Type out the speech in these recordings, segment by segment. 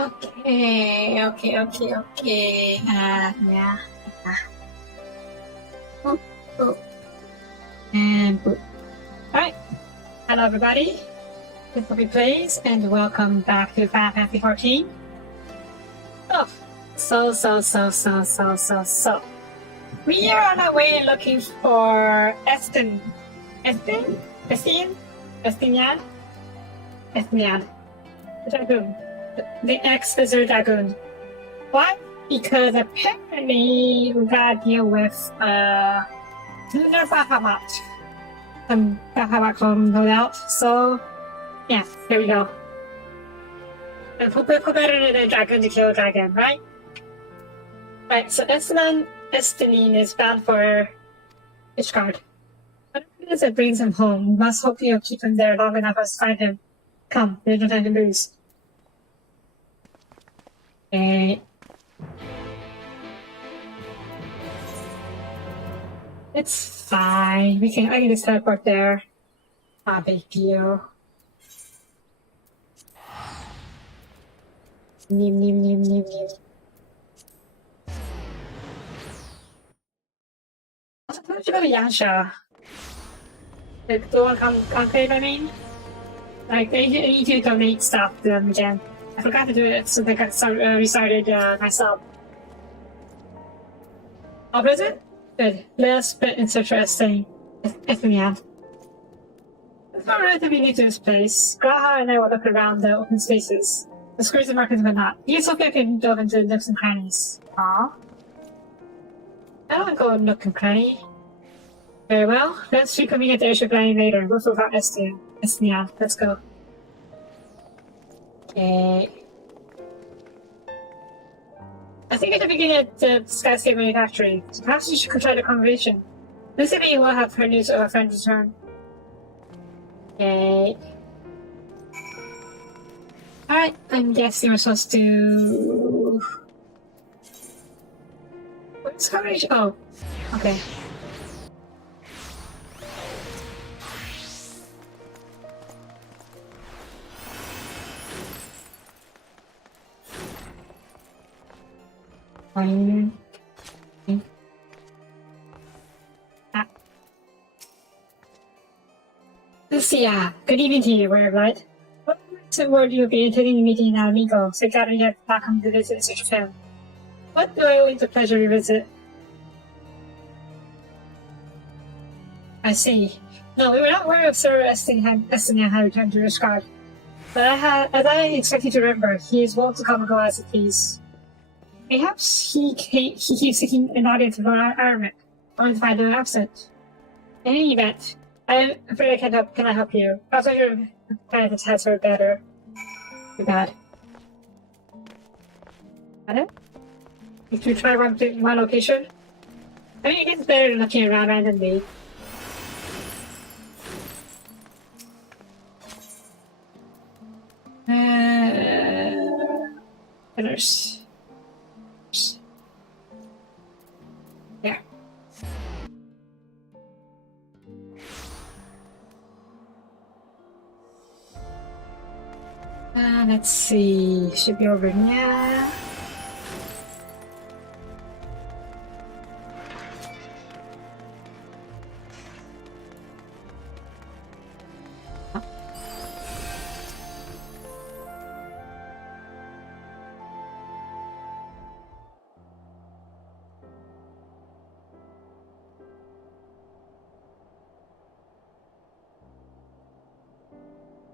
Okay. Yeah. Boop, boop. And boop. Alright. Hello, everybody. This is Soapie Plays, and welcome back to Final Fantasy 14. Oh, so. We are on our way looking for Estinian? The Dragoon. The ex-Wizard Dragoon. Why? Because apparently we gotta deal with Lunar Bahamut. Some Bahamut clone no doubt. So yeah, here we go. And who better than a dragon to kill a dragon, right? Right, so Estinine is bound for Ishgard. Whatever it is that brings him home, we must hope you'll keep him there long enough for us to find him. Come, there's no time to lose. Okay. It's fine. I can just teleport there. Not a big deal. Neem. Also, why don't you go to Yansha? The one conclave, I mean? Like, I need to donate stuff to them again. I forgot to do it, so they got restarted myself. Oh, is it? Good. Less bit interesting. Yeah. It's not relatively new to this place. Graha and I will look around the open spaces. The squares and markers but not. You Sophia can delve into the nooks and crannies. Aww. I don't go nook and cranny. Very well. Let's reconvene at the airship landing later. We'll sort out Estia. Let's go. Okay. I think at the beginning at the skyscape manufacturing, perhaps you should try the conversation. This evening you will have heard news of our friend's return. Okay. Alright, I'm guessing we're supposed to... What's coverage? Oh, okay. Lucia, good evening to you, Wereblood. What word you'll be attending the meeting in Amigo, so glad you have not come to visit in search of him. What do I owe you the pleasure to visit? I see. No, we were not aware of Sir Estingham had returned to Ishgard. But as I expect you to remember, he is wont to come and go as he please. Perhaps he keeps seeking an audience with Arabic, only to find him absent. In any event, I'm afraid I can't help. Can I help you? I thought your planet's has heard better. Too bad. Got it? If you try one location? I mean, it's better than looking around randomly. Pillars. There. Let's see. Should be over here.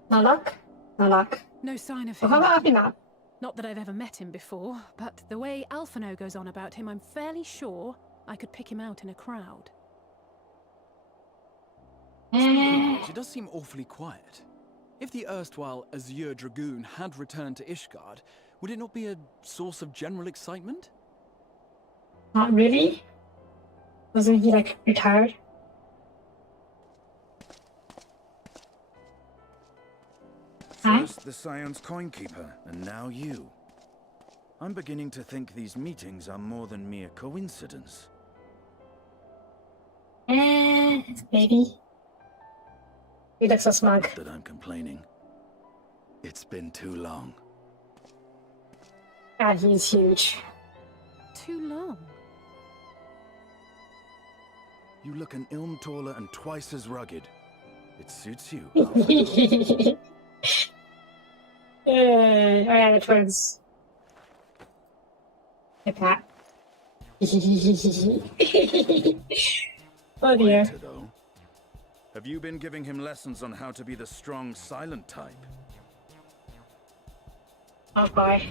No luck? No luck. No sign of Well, him. how about not? Not that I've ever met him before, but the way Alphino goes on about him, I'm fairly sure I could pick him out in a crowd. She does seem awfully quiet. If the erstwhile Azure Dragoon had returned to Ishgard, would it not be a source of general excitement? Not really? Wasn't he, like, retired? First the Scion's Coinkeeper, and now you. I'm beginning to think these meetings are more than mere coincidence. Maybe. He looks so smug. Not that I'm complaining. It's been too long. God, he's huge. Too long. You look an ilm taller and twice as rugged. It suits you. Oh yeah, the twins. Like that. Oh dear. Quieter, though. Have you been giving him lessons on how to be the strong, silent type? Oh boy.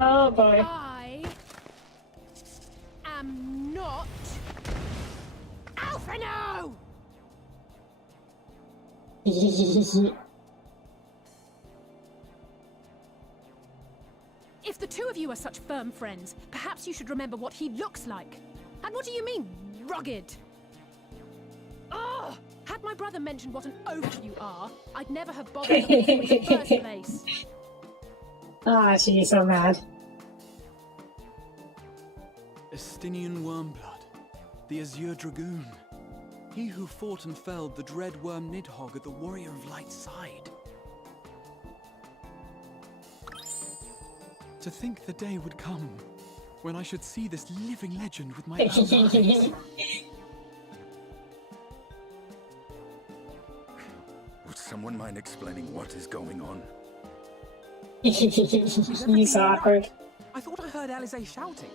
Oh boy. I am not Alphino! If the two of you are such firm friends, perhaps you should remember what he looks like. And what do you mean, rugged? Oh! Had my brother mentioned what an oaf you are, I'd never have bothered looking for you in the first place. Ah, she's so mad. Estinian Wormblood, the Azure Dragoon. He who fought and felled the dread worm Nidhogg at the Warrior of Light's side. To think the day would come when I should see this living legend with my own eyes. Would someone mind explaining what is going on? He's awkward. I thought I heard Alize shouting.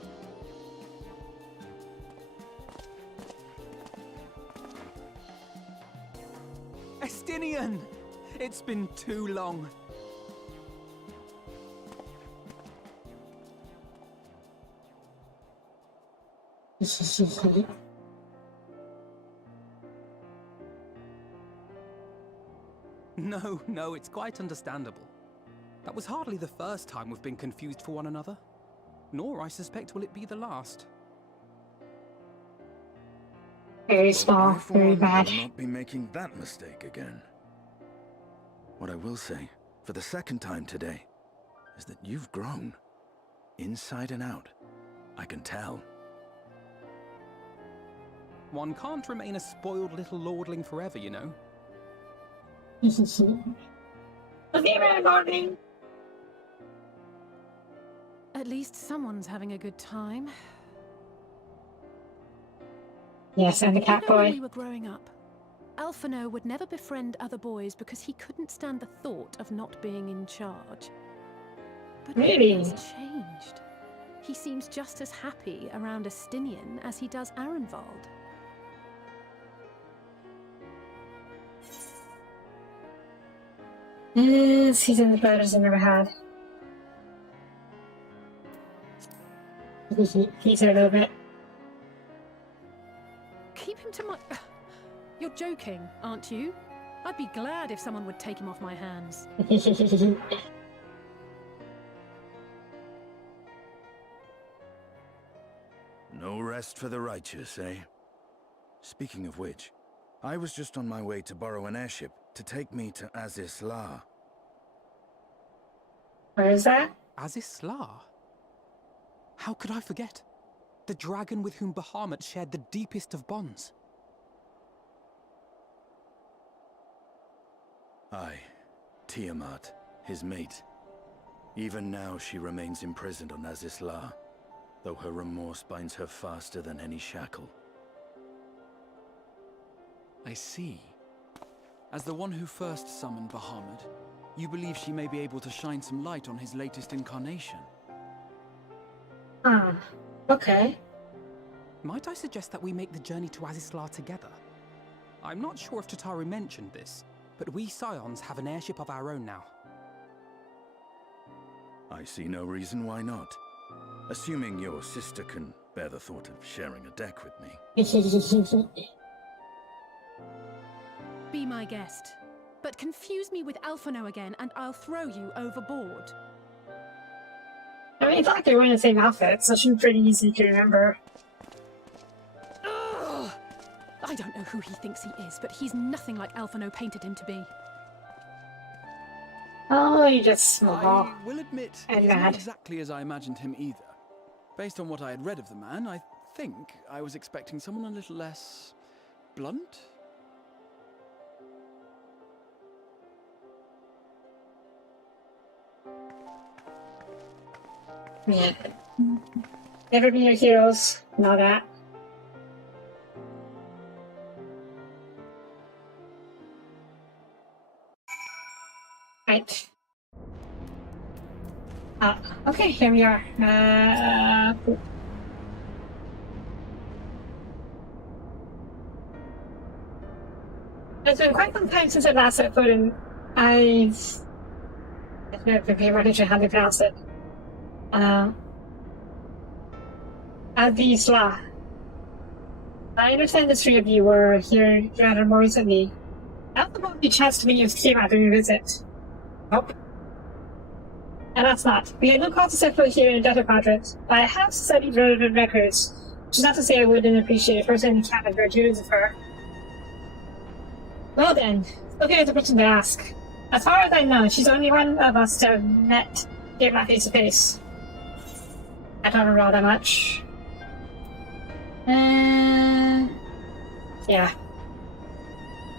Estinian! It's been too long. No, it's quite understandable. That was hardly the first time we've been confused for one another. Nor, I suspect, will it be the last. Very small, I, for very one, bad. will not be making that mistake again. What I will say, for the second time today, is that you've grown. Inside and out. I can tell. One can't remain a spoiled little lordling forever, you know. At least someone's having a good time. Yes, and the cat You know, when boy. we were growing up, Alphino would never befriend other boys because he couldn't stand the thought of not being in charge. But Really? that's changed. He seems just as happy around Estinian as he does Arenvald. He's in the brothers I never had. He's a little bit. Keep him to my... You're joking, aren't you? I'd be glad if someone would take him off my hands. No rest for the righteous, eh? Speaking of which, I was just on my way to borrow an airship to take me to Azis La. Where is that? Azisla? How could I forget? The dragon with whom Bahamut shared the deepest of bonds. Aye, Tiamat, his mate. Even now she remains imprisoned on Azis La, though her remorse binds her faster than any shackle. I see. As the one who first summoned Bahamut, you believe she may be able to shine some light on his latest incarnation. Ah, okay. Might I suggest that we make the journey to Azisla together? I'm not sure if Tataru mentioned this, but we Scions have an airship of our own now. I see no reason why not. Assuming your sister can bear the thought of sharing a deck with me. Be my guest. But confuse me with Alphino again and I'll throw you overboard. I mean, it's like they're wearing the same outfit, so it should be pretty easy to remember. Ugh! I don't know who he thinks he is, but he's nothing like Alphino painted him to be. Oh, you're just small. I will admit, And he's not mad. exactly as I imagined him either. Based on what I had read of the man, I think I was expecting someone a little less... blunt? Yeah. Never be your heroes and all that. Right. Okay, here we are. It's been quite some time since I last set foot in. I don't remember how to pronounce it. Adisla. I understand the three of you were here rather more recently. I don't know if you chanced to meet your team after your visit. Nope. And that's not. We had no cause to set foot here in a debtor quadrant, but I have studied relevant records, which is not to say I wouldn't appreciate a person in the camp and virtues of her. Well then, looking at the person to ask. As far as I know, she's the only one of us to have met him face to face. I don't remember all that much. Yeah.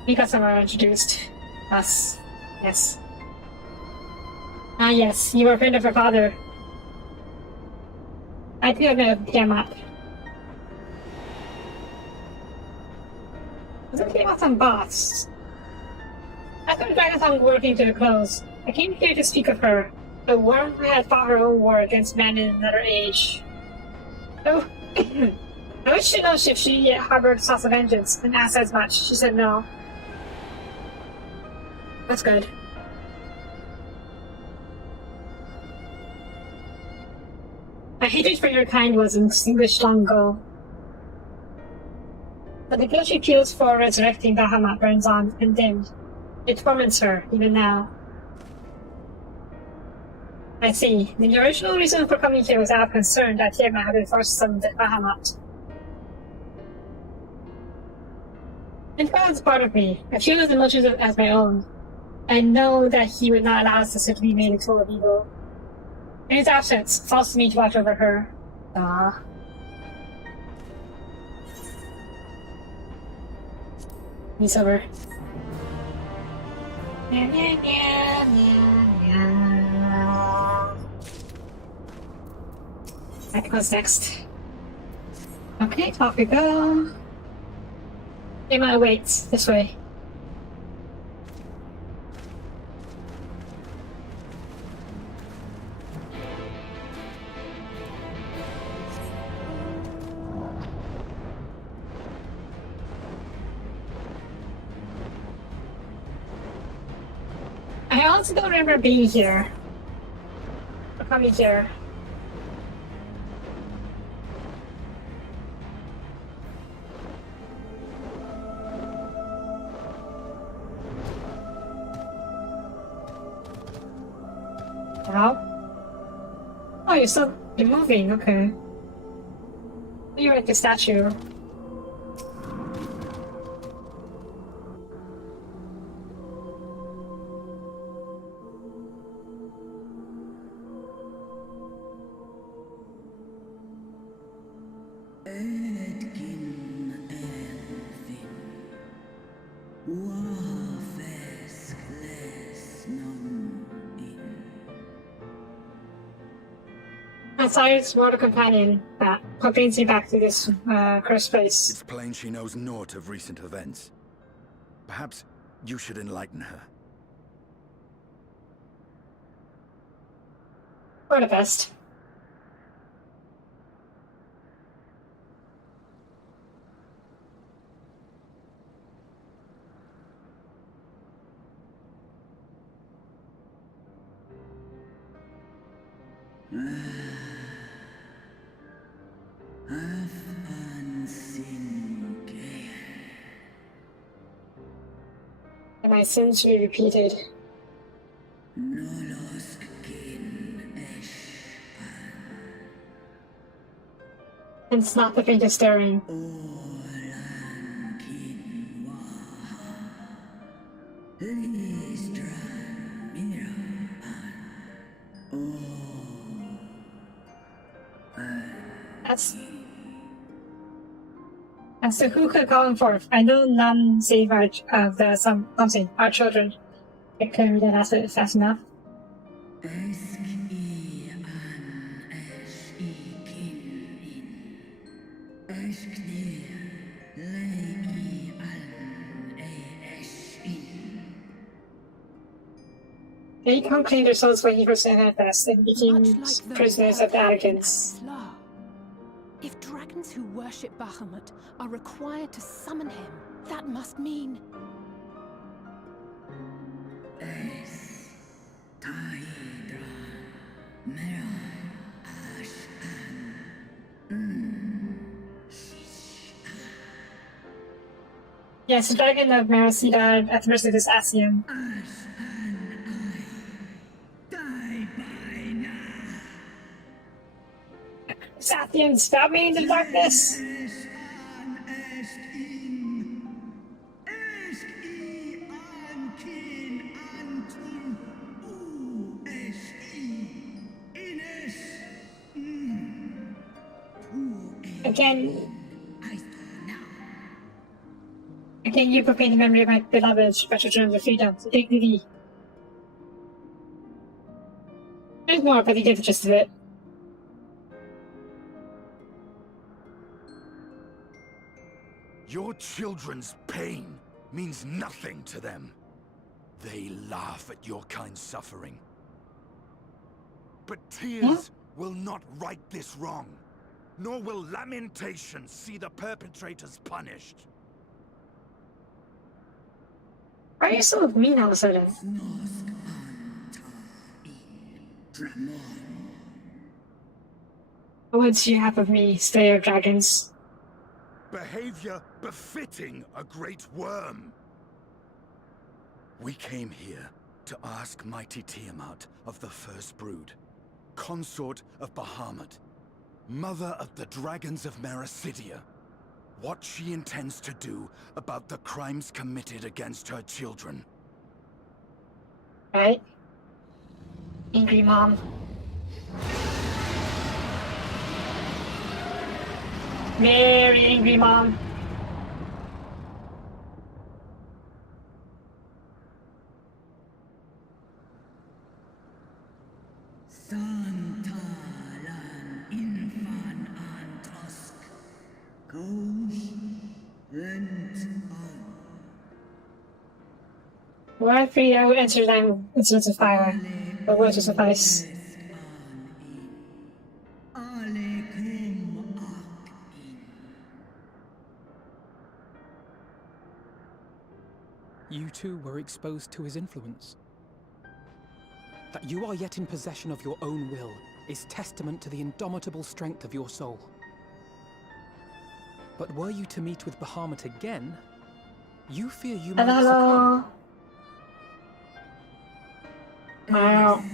We got somewhere introduced. Us. Yes. Ah, yes, you were a friend of her father. I think I'm gonna him up. Was it about some boss? I thought Dragon's working to the close. I came here to speak of her, the woman who had fought her own war against men in another age. Oh, I wish to know if she yet harbored thoughts of vengeance, and asked as much. She said no. That's good. My hatred for your kind was extinguished long ago. But the guilt she feels for resurrecting Bahamut burns on, condemned. It torments her, even now. I see. The original reason for coming here was out of concern that Tiamat had been forced to summon Bahamut. Endwalker is part of me. I feel his emotions as my own. I know that he would not allow us to simply be made a tool of evil. In his absence, it falls to me to watch over her. Ah. He's over. That goes next. Okay, off we go. Emma waits this way. I also don't remember being here. Or coming here. How? Oh, you're moving, okay. You're at the statue. Sire's mortal companion that brings me back to this cursed place. It's plain she knows naught of recent events. Perhaps you should enlighten her. For the best. And my sins should be repeated. And it's not the faintest stirring. That's the hookah calling forth. I know none save our our children. I couldn't read that fast enough. They can't claim their souls when he first entered us. They Much became like those prisoners of the held in arrogance. Azizlar. If dragons who worship Bahamut are required to summon him, that must mean... Yes, the dragon of Marasidar at the mercy of this Asium. Sathian, stop me in the darkness! Again, you proclaim the memory of my beloved, but return of freedom, so take thee. There's more, but you get the gist of it. Your children's pain means nothing to them. They laugh at your kind suffering. But tears will not right this wrong, nor will lamentation see the perpetrators punished. Why are you so mean all of a sudden? What would you have of me, Slayer of Dragons? Behavior befitting a great worm. We came here to ask mighty Tiamat of the First Brood, consort of Bahamut, mother of the dragons of Mericidia, what she intends to do about the crimes committed against her children. Right? Angry mom. Very angry mom. Were I free, I would enter them incidents of fire, but words will suffice. You too were exposed to his influence. That you are yet in possession of your own will is testament to the indomitable strength of your soul. But were you to meet with Bahamut again, you fear you might Hello. succumb. Wow.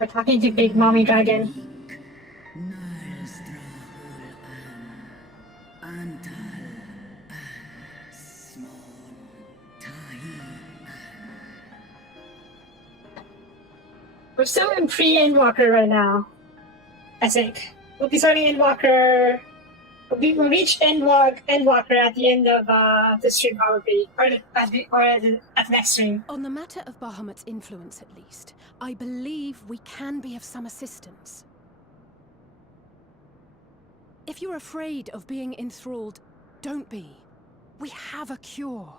We're talking to Big Mommy Dragon. We're still in pre-Endwalker right now, I think. We'll be starting Endwalker. We'll reach Endwalker at the end of the stream, probably, or at the next stream. On the matter of Bahamut's influence, at least, I believe we can be of some assistance. If you're afraid of being enthralled, don't be. We have a cure.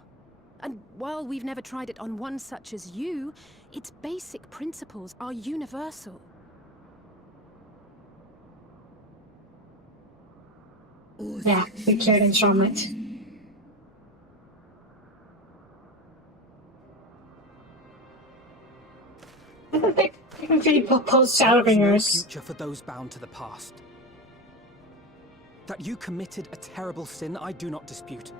And while we've never tried it on one such as you, its basic principles are universal. Yeah, we cured enshroudment. I don't think we can really post There is no Shadowbringers. future for those bound to the past. That you committed a terrible sin, I do not dispute.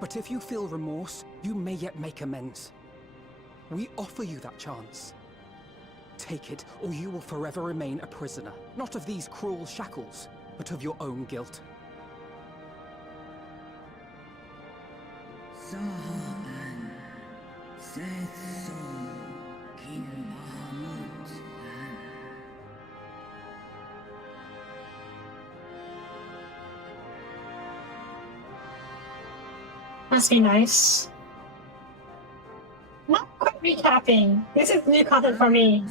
But if you feel remorse, you may yet make amends. We offer you that chance. Take it, or you will forever remain a prisoner, not of these cruel shackles, but of your own guilt. Must be nice. Not quite recapping. This is new content for me.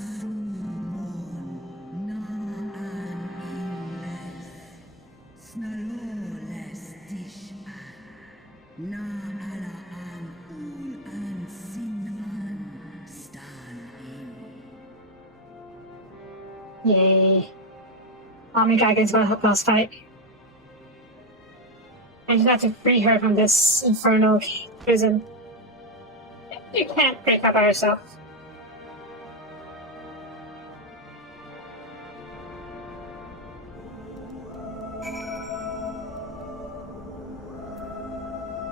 Yay. Army Dragon's gonna help us fight. I just have to free her from this infernal prison. You can't break up by yourself.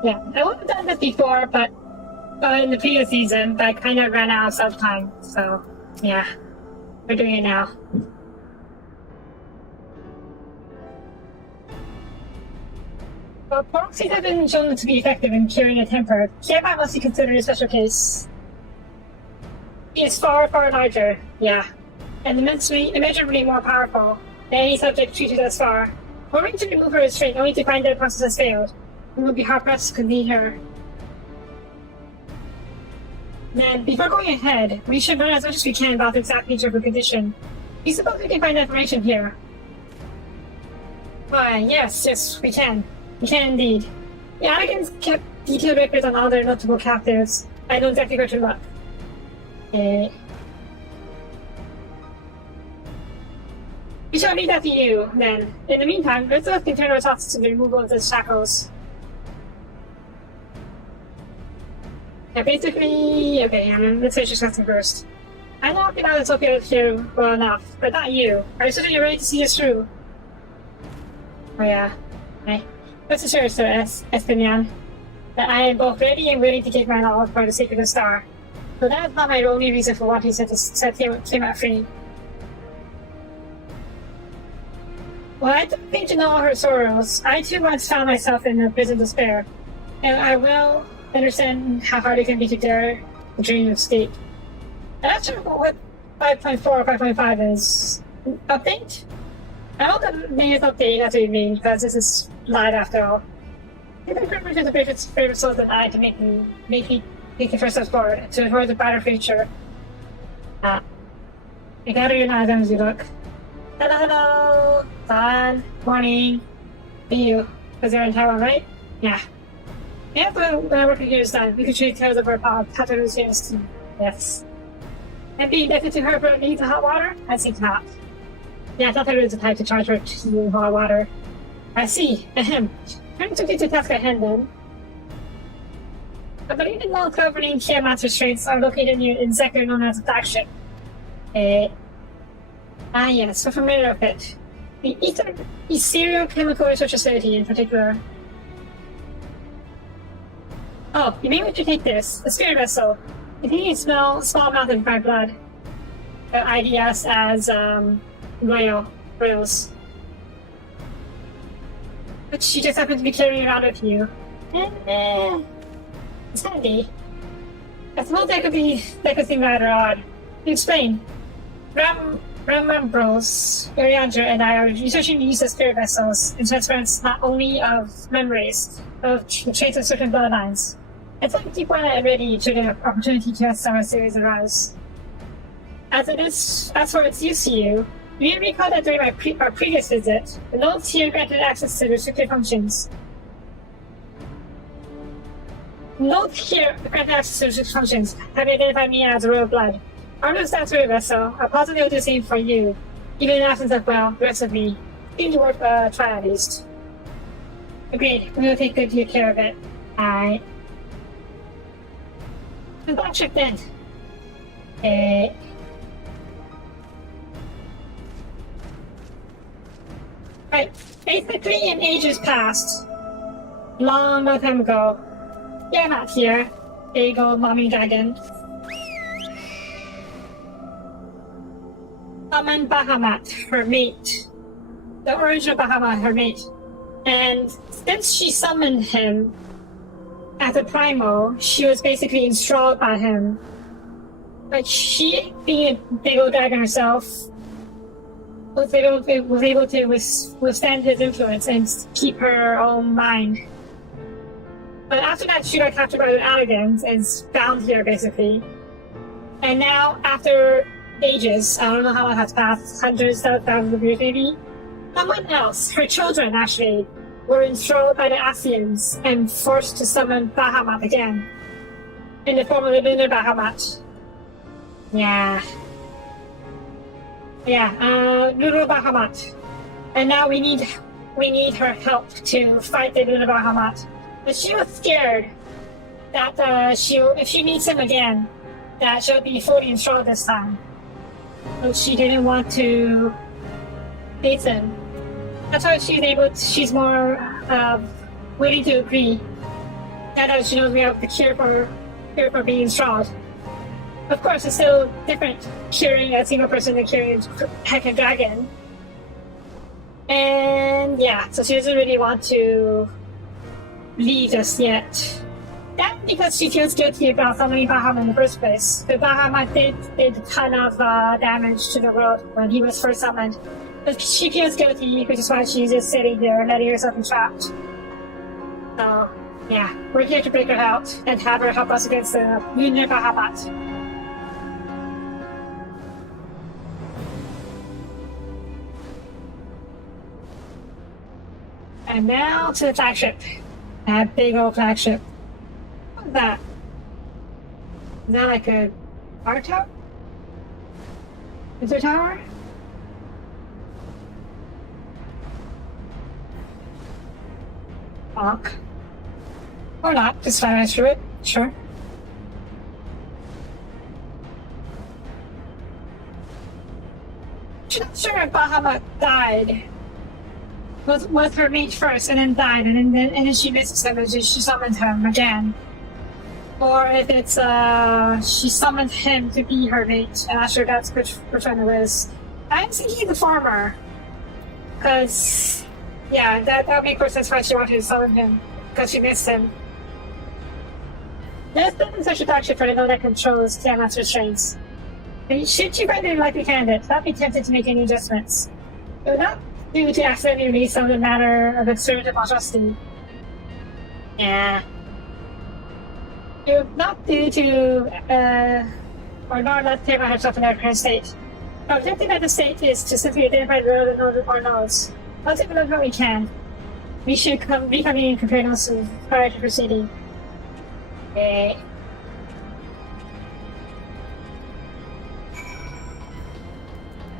Yeah, I would have done this before, but in the previous season, but I kind of ran out of self-time, so yeah, we're doing it now. Well, proxies have been shown to be effective in curing a temper. Kieva must be considered a special case. He is far, far larger, yeah, and immeasurably more powerful than any subject treated thus far. We're going to remove her restraint only to find that the process has failed. We will be hard-pressed to contain her. Then, before going ahead, we should learn as much as we can about the exact nature of her condition. We suppose we can find information here. Why, yes, we can. We can indeed. The Anagans kept detailed records on all their notable captives. I know exactly where to look. We shall leave that to you, then. In the meantime, let's can turn our thoughts to the removal of the shackles. Yeah, basically, okay, let's finish discussing first. I know I've been out of Soapie here well enough, but not you. Are you certain you're ready to see this through? Oh yeah. Hey. Rest assured, Sir Espinian, that I am both ready and willing to give my all for the sake of the star. So that is not my only reason for wanting to set him out free. Well, I don't think to know all her sorrows. I too once found myself in a prison despair, and I will understand how hard it can be to dare the dream of escape. I'm not sure what 5.4 or 5.5 is. Update? I hope the latest update has to be made, because this is live after all. If the privilege is a favorite soul than I to make me take the first step forward to avoid the brighter future. You gather your eyes as you look. Hello! Dawn, morning. Be you. Because you're in Taiwan, right? Yeah. Yeah, but when I work here is done, we could trade tales of our patterns too. Yes. And being connected to her but needs hot water? I seem not. Yeah, I thought there was a type to charge her to hot water. I see. Ahem. Turning to get to task at hand then. I believe the law governing Tiamat's restraints are located near in sector known as the flagship. Yes, we're familiar with it. The Ethereal Chemical Research Facility in particular. Oh, you may want to take this. The spirit vessel. Containing a small amount of my blood. IDS as, royals. But she just happened to be carrying around with you. It's handy. I suppose that could seem rather odd. To explain, Bros, Ariandra, and I are researching the use of spirit vessels in transference not only of memories, of the traits of certain bloodlines. It's like keep one ready should an opportunity to test our series arise. As for its use to you, you recall that during our previous visit, the notes here granted access to restricted functions. Notes here granted access to restricted functions have identified me as a royal blood. Armed with that spirit vessel, I'll positively do the same for you, even in the absence of, well, the rest of me. Seems worth a try at least. Agreed, we will take good care of it. Aight. The black ship then. Right, basically in ages past, long time ago, you're not here, big old mommy dragon. Summoned Bahamut, her mate. The original Bahamut, her mate. And since she summoned him as a primal, she was basically enthralled by him. But she, being a big old dragon herself, was able to withstand his influence and keep her own mind. But after that, she got captured by the Alligans and is found here, basically. And now, after ages, I don't know how long has passed, hundreds of thousands of years maybe, someone else, her children actually, were enthralled by the Asians and forced to summon Bahamut again. In the form of the lunar Bahamut. Yeah. Lunar Bahamut. And now we need her help to fight the lunar Bahamut. But she was scared that if she meets him again, that she'll be fully enthralled this time. So she didn't want to face him. That's why she's more willing to agree. Now that she knows we have the cure for being enthralled. Of course, it's still different curing a single person than curing a heckin' dragon. And yeah, so she doesn't really want to leave just yet. That's because she feels guilty about summoning Bahamut in the first place. The Bahamut did a ton of damage to the world when he was first summoned. But she feels guilty, which is why she's just sitting there and letting herself be trapped. So, yeah, we're here to break her out and have her help us against the lunar Bahamut. And now to the flagship. That big old flagship. What's that? Is that like a bar tower? Is there a tower? Lock. Or not, just fly right through it. Sure. I'm not sure if Bahamut died. Was her mate first and then died and then she misses him and she summoned him again. Or if it's she summoned him to be her mate. I'm not sure that's which one it is. I'm thinking the farmer. Cause yeah, that would make more sense why she wanted to summon him. Because she missed him. There's been such a flagship for the that controls Tiamat's restraints. And should you find a likely candidate, not be tempted to make any adjustments. It would not do to accidentally release some of the matter of extremism monstrosity. Yeah. It would not do to, or not let Tiamat herself in their current state. Our objective at the state is to simply identify the road and our nodes. Let's take a look what we can. We should reconvene and compare notes prior to proceeding. Okay.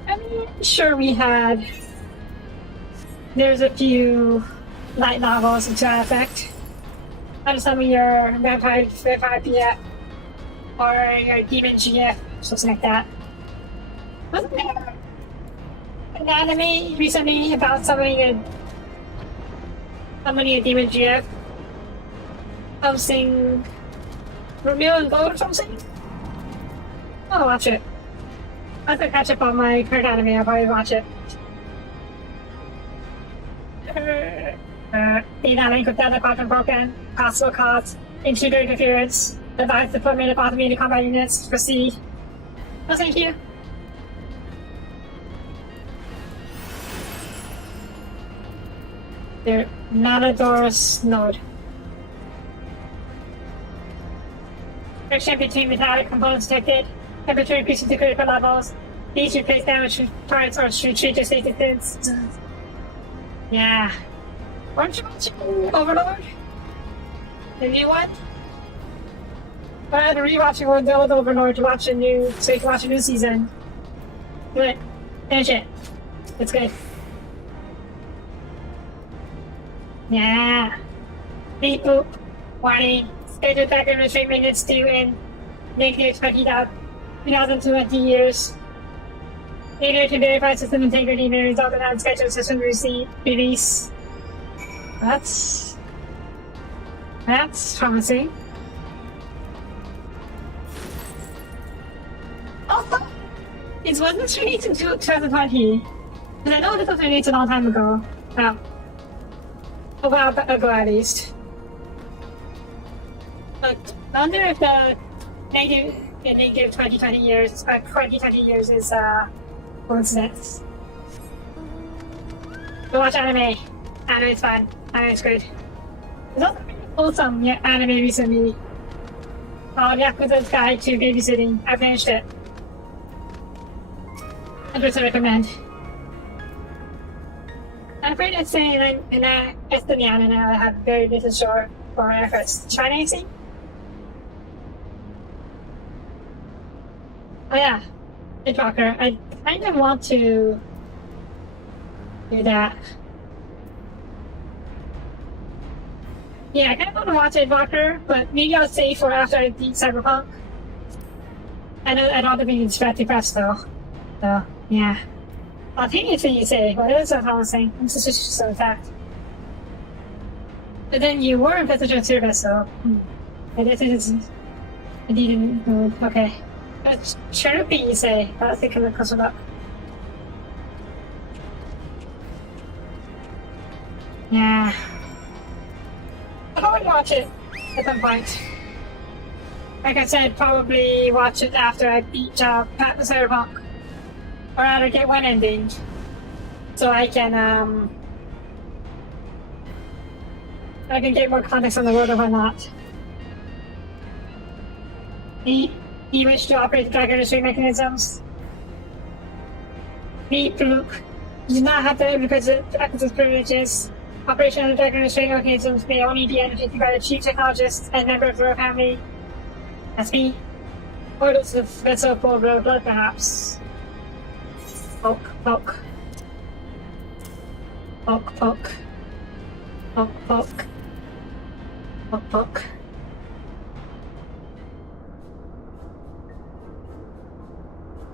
I'm sure we had. There's a few light novels to that effect. On some of your vampire PF or your demon GF, something like that. Wasn't there an anime recently about summoning a demon GF? Something Romeo and Gold or something? I'll watch it. Once I catch up on my current anime, I'll probably watch it. Data link with data quadrant broken. Possible cause. Intruder interference. Advise deployment of automated combat units. Proceed. No, thank you. They're not a doors node. Friction between metallic components detected. Temperature increasing to critical levels. These replace damaged parts or retreat to safe distance. Yeah. Weren't you watching Overlord? The new one? I had to rewatch the old Overlord to watch so you can watch a new season. Do it. Finish it. It's good. Yeah. Beep boop. Warning. Scheduled background restraint maintenance due in negative 2020 years. Failure to verify system integrity may result in unscheduled system release. That's promising. Also, it wasn't released in 2020. And I know this was released a long time ago. Well, a while ago at least. But I wonder if the negative 2020 years, 2020 years is coincidence. Go watch anime. Anime is fun. Anime is good. There's also Awesome, yeah, anime recently. Called Yakuza's Guide to Babysitting. I finished it. I'd also recommend. I'm afraid to say in Estonian and I have very little short for efforts. Try anything? Oh yeah, Endwalker. I kind of want to do that. Yeah, I kind of want to watch Endwalker, but maybe I'll save for after I beat Cyberpunk. I know I don't want to be distracted fast though. So, yeah. I'll take anything you say, but it is a promising. I'm suspicious of the fact. But then you were in Passenger Service, so. I guess it isn't. Indeed, okay. Cherokee, you say. I'll think of it closer up. Yeah. I'll probably watch it at some point. Like I said, probably watch it after I beat Cyberpunk. Or rather get one ending. So I can get more context on the world or whatnot. You wish to operate the dragon restraint mechanisms? Luke. You do not have the requisite access privileges. Operation of the dragon restraint mechanisms may only be undertaken by the chief technologist and member of the royal family. That's me. Or it's the vessel for royal blood, perhaps. Poke, poke. Poke, poke. Poke, poke. Poke, poke.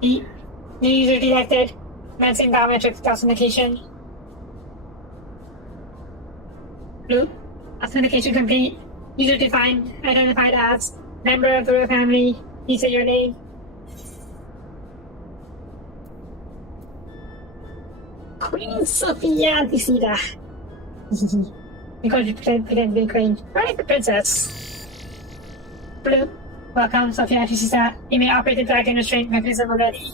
New user detected. Commencing biometric authentication. Blue. Authentication complete. User defined. Identified as member of the royal family. Please say your name. Queen Soapie Anticida. Because you pretend to be queen. Right, the princess. Blue. Welcome, Soapie Anticida. You may operate the dragon restraint mechanism already.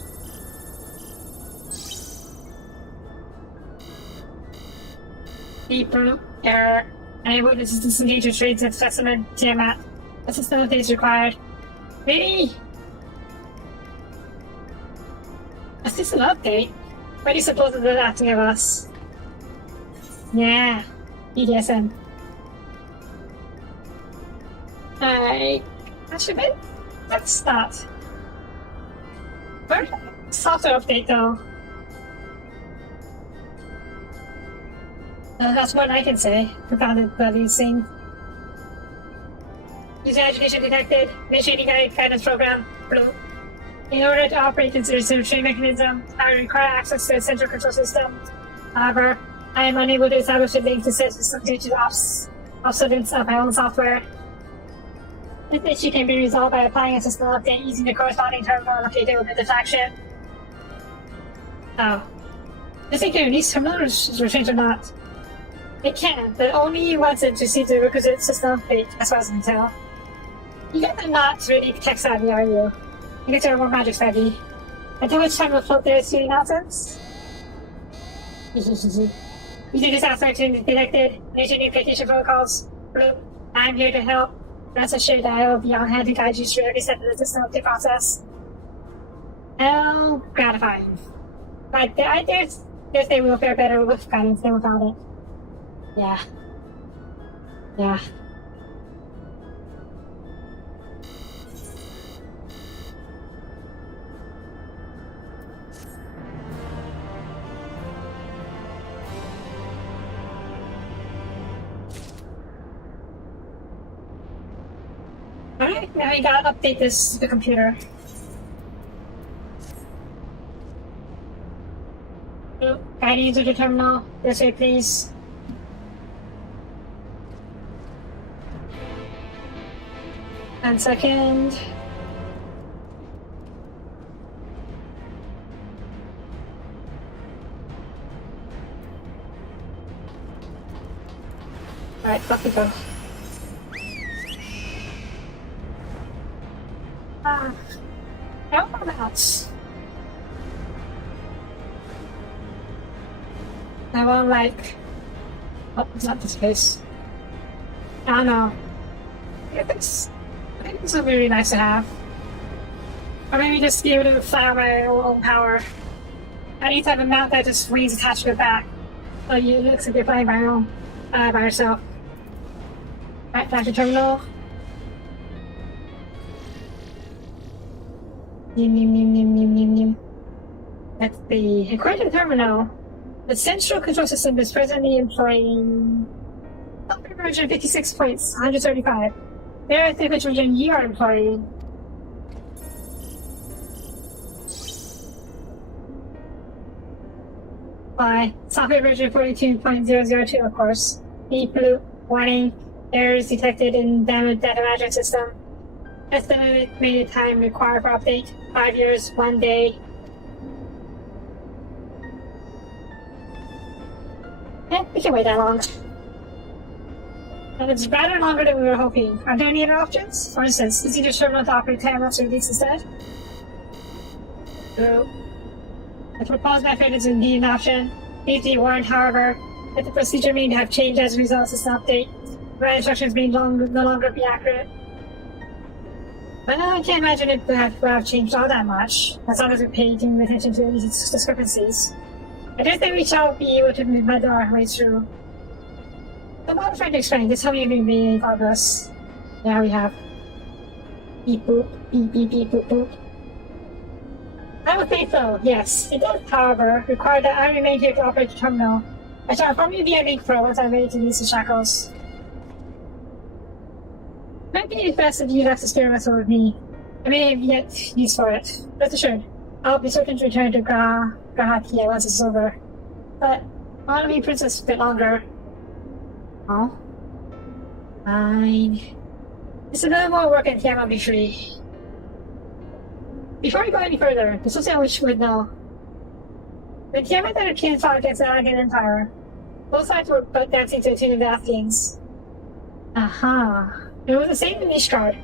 Blue. Error. Enable the assistance engage restraints at specimen Tiamat. Assistance is required. Really? Is this an update? What do you suppose they're asking of us? Yeah, BDSM. Actually, let's start. Where's the software update though? That's what I can say about the bloody thing. User education detected. Initiating guidance program. Blue. In order to operate this restraint mechanism, I require access to the central control system. However, I am unable to establish a link to said system due to the obsolescence of my own software. This issue can be resolved by applying a system update using the corresponding terminal located within the flagship. Oh. Does it can release terminal restraints or not? It can, but only once it receives the requisite system update, as far as I can tell. You guys are not really tech savvy, are you? You guys are more magic savvy. Until which time will float there is nonsense? User dissatisfaction is detected. Major new application protocols. Blue. I'm here to help. Rest assured that I will be on hand to guide you through every step of the system update process. How gratifying. But I dare say we'll fare better with guidance than without it. Yeah. Yeah. Alright, now we gotta update the computer. Guiding into the terminal. This way, please. And second. Alright, off we go. How about I want like... Oh, it's not this place. I don't know. I think this would be really nice to have. Or maybe just be able to fly on my own power. I need to have a mount that just wings attached to the back. So it looks like you're flying by yourself. Right, back to terminal. That's the according to the terminal. The central control system is presently employing software version 56 points, 135. There is the version you are employing. By software version 42.002, of course. Deep blue warning. Errors detected in damaged data management system. Estimated time required for update 5 years, 1 day. Yeah, we can wait that long. And it's rather longer than we were hoping. Are there any other options? For instance, is either terminal to operate time-lapse release instead? No. The proposed method is indeed an option. Please be warned, however, that the procedure may have changed as a result of this update. My instructions may no longer be accurate. But I can't imagine it would have changed all that much, as long as we pay attention to these discrepancies. I don't think we shall be able to move our way through. So what I'm trying to explain, just tell me if we made any progress. Yeah, we have. Beep boop, beep beep beep boop boop. I would think so, yes. It does, however, require that I remain here to operate the terminal. I shall inform you via link pro once I'm ready to release the shackles. Might be best if you'd have to spare vessel with me. I may have yet use for it. Rest assured, I'll be certain to return to Grahatia once it's over. But I want to be princess a bit longer. Oh? Fine. It's a little more work and I'll be free. Before we go any further, there's something I wish you would know. When Tiamat and her kin fought against the Alagan Empire, both sides were but dancing to the tune of the Afghans. Aha. It was the same in Ishgard,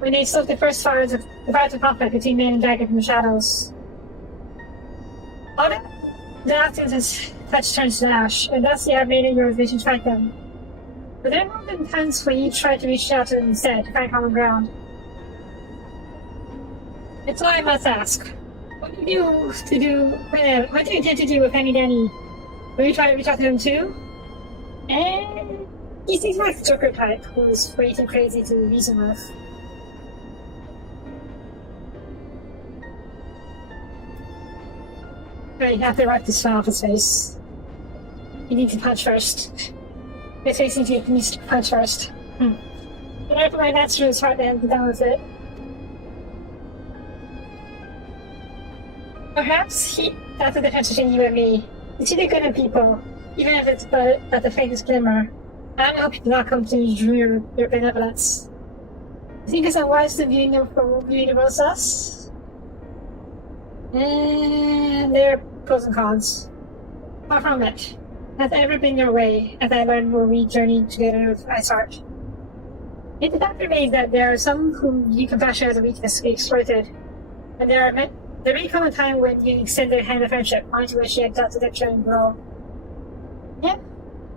when they stoked the first fires of conflict between man and dragon from the shadows. Although the Afghans has touched turns to ash, and thus you have made it your vision to fight them. But there have been times when you tried to reach out to them instead, to find common ground. It's why I must ask. What do you intend to do with Penny Danny? Will you try to reach out to him too? And he seems like the Joker type, who's way too crazy to reason with. Right, you have to wipe this smile off his face. You need to punch first. His face needs to punch first. But I put my hands through his heart and be done with it. Perhaps that's the difference between you and me. You see the good in people, even if it's but the faintest glimmer. I hope you do not come to your benevolence. You think it's unwise to view the world thus? And there are pros and cons. Far from it. Has ever been your way, as I learned when we journeyed together with Iceheart. Yet the fact remains that there are some whom you compassion as a weakness to be exploited, and there may come a time when you extend a hand of friendship, onto which you had to lecture and grow.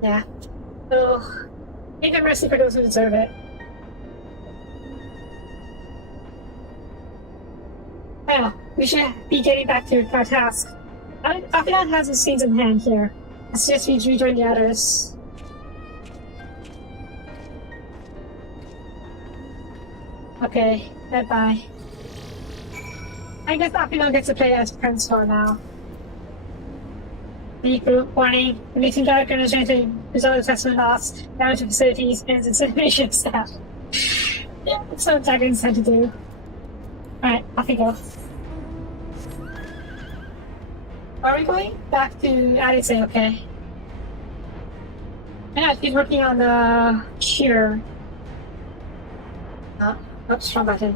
Yeah. So, make a mercy for those who deserve it. Well, we should be getting back to our task. Afion has his things in hand here. I suggest we rejoin the others. Okay, bye-bye. I guess Afion gets to play as Prince for now. Deep warning, releasing direct energy to result assessment loss, damage to facilities, and incineration staff. Yeah, that's what dragons tend to do. Alright, off we go. Where are we going? Back to Alice, okay. Yeah, she's working on the cure. Oh, oops, wrong button.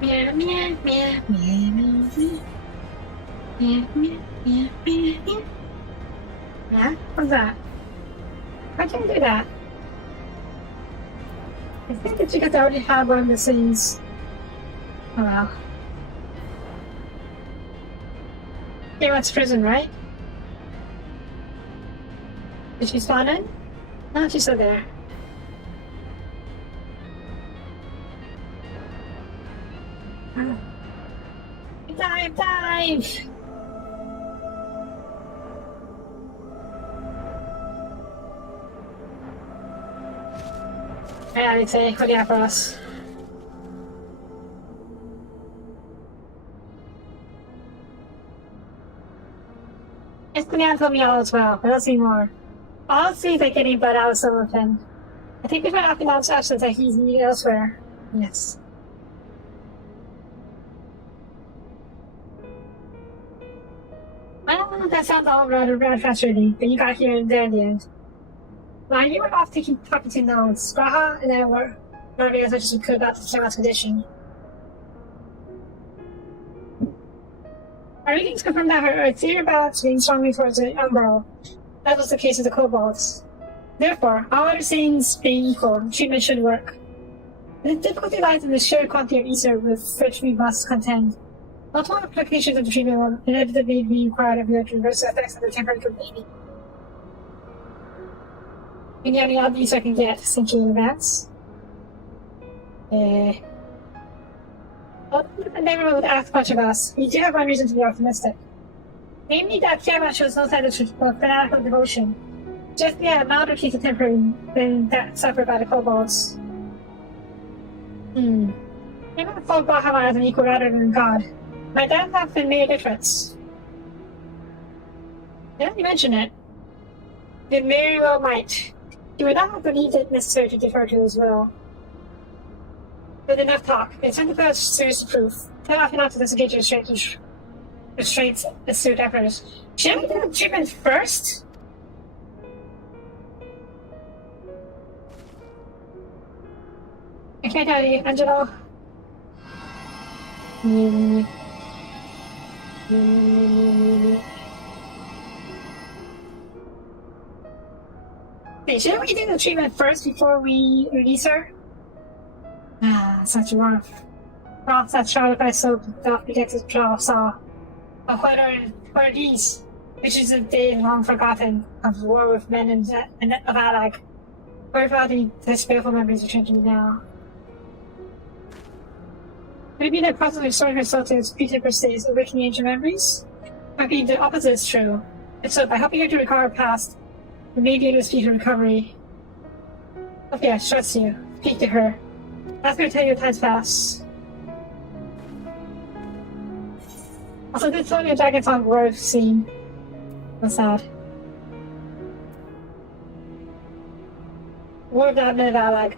Meow, meow, meow, meow, meow, meow, meow, meow, meow. Yeah? What's that? Why can't I do that? I think it's because I already have one of the scenes. Oh well. Yeah, that's prison, right? Did she spawn in? No, she's still there. Dive! Yeah, I'd say, what do you have for us? It's going to me all as well, but let's see more. I'll see if I get any blood out of some of him. I think we found out the mom's absence that he's needed elsewhere. Yes. Well, that sounds all rather frustrating, but you got here there in the end. Well, you were off talking to Nodes. Graha and I were learning as much as we could about the Tiamat's condition. Our readings confirmed that her theory about being strongly towards the Umbral. That was the case with the kobolds. Therefore, all other things being equal, treatment should work. The difficulty lies in the sheer quantity of ether with which we must contend. Multiple applications of the treatment will inevitably be required of you to reverse the effects of the temperature baby. Any odd use I can get, thinking in advance. Well, the neighbor would ask much of us. We do have one reason to be optimistic. Namely that Tiamat shows no sign of fanatical devotion. Just a milder case of temper than that suffered by the kobolds. Maybe the folk Bahamut as an equal rather than God. Might that have been made a difference? Now you mention it, it very well might. You would not have believed it necessary to defer to his will. With enough talk, it's time to put serious proof. Tell often not to disengage restraints astute efforts. Should we do the treatment first? I can't tell you, Angelo. Hey, shouldn't we do the treatment first before we release her? Such rough. Rough that shrouded by soap doth beget his plow saw. But what are these? Which is a day long forgotten of war with men and of Alag. Wherefore these baleful memories return to me now. Could it be that possibly restoring herself to its pre-temper state is awakening ancient memories? Might be the opposite is true. If so, by helping her to recall her past, we may be able to speed her recovery. Okay, I trust you. Speak to her. Ask her to tell you time's pass. Also, did Sonia Dragon's on Grove scene? That's sad. War of that minute, Alag.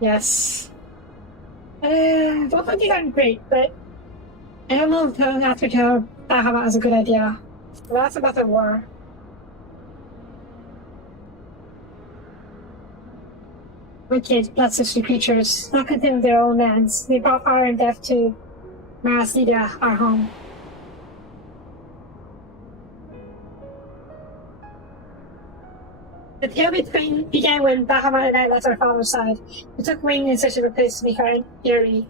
Yes. Both of these aren't great, but I don't know if telling after tell Bahamut is a good idea. Well, that's about the war. Wicked, bloodthirsty creatures, not content with their own lands, they brought fire and death to Marasida, our home. The tale began when Bahamut and I left our father's side. We took wing in search of a place to make our eyrie.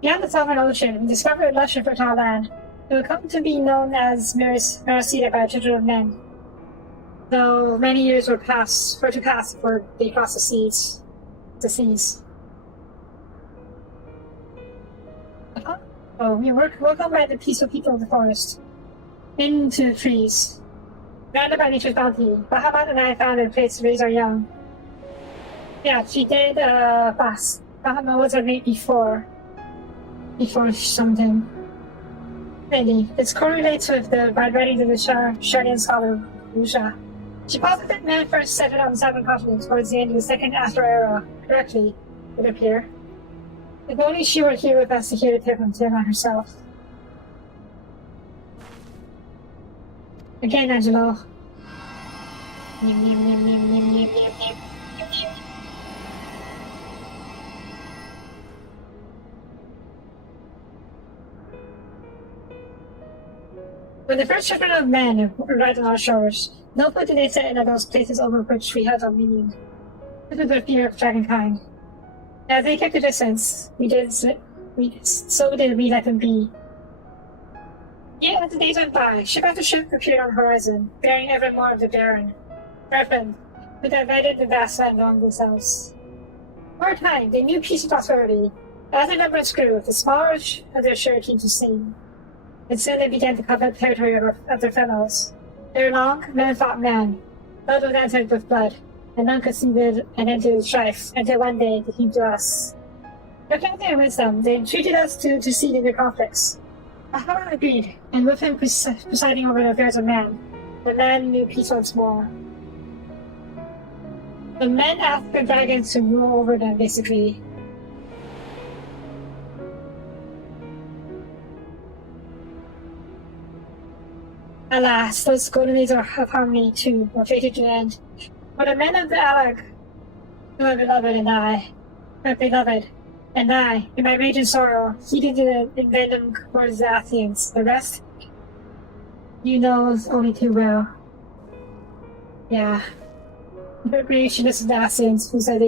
Beyond the Sovereign Ocean, we discovered a lush and fertile land. It would come to be known as Marasida by the children of men. Though many years were to pass before they crossed the seas. Oh, we were welcomed by the peaceful people of the forest. Into the trees. Surrounded by nature's bounty, Bahamut and I found a place to raise our young. Yeah, she did, pass. Bahamut was our mate before something. Maybe. This correlates with the writings of the Shardian scholar, Rusha. She posited that man first settled on the southern continent towards the end of the second Astro era, correctly, it would appear. If only she were here with us to hear the tale from Tiamat herself. Again, Angelo. When the first children of men arrived on our shores, no foot did they set in those places over which we had dominion. This was their fear of dragonkind. As they kept a distance, so did we let them be. Yeah, the days went by. Ship after ship appeared on the horizon, bearing ever more of the barren weapon who divided the vast land among themselves. For a time, they knew peace and prosperity. As their numbers grew, the smaller of their share came to sing. And soon they began to covet territory of their fellows. Ere long, man fought man. Blood was answered with blood, and none could see an end to the strife, until one day they came to us. Without their wisdom, they entreated us to cede in their conflicts. Ahara agreed, and with him presiding over the affairs of man, the man knew peace once more. The men asked the dragons to rule over them, basically. Alas, those golden days of harmony, too, were fated to end. For the men of the Alag, who are beloved, and I, in my rage and sorrow, heeded the envenomed towards the Athians. The rest, you know only too well. Yeah. The creationist of the Athians, who said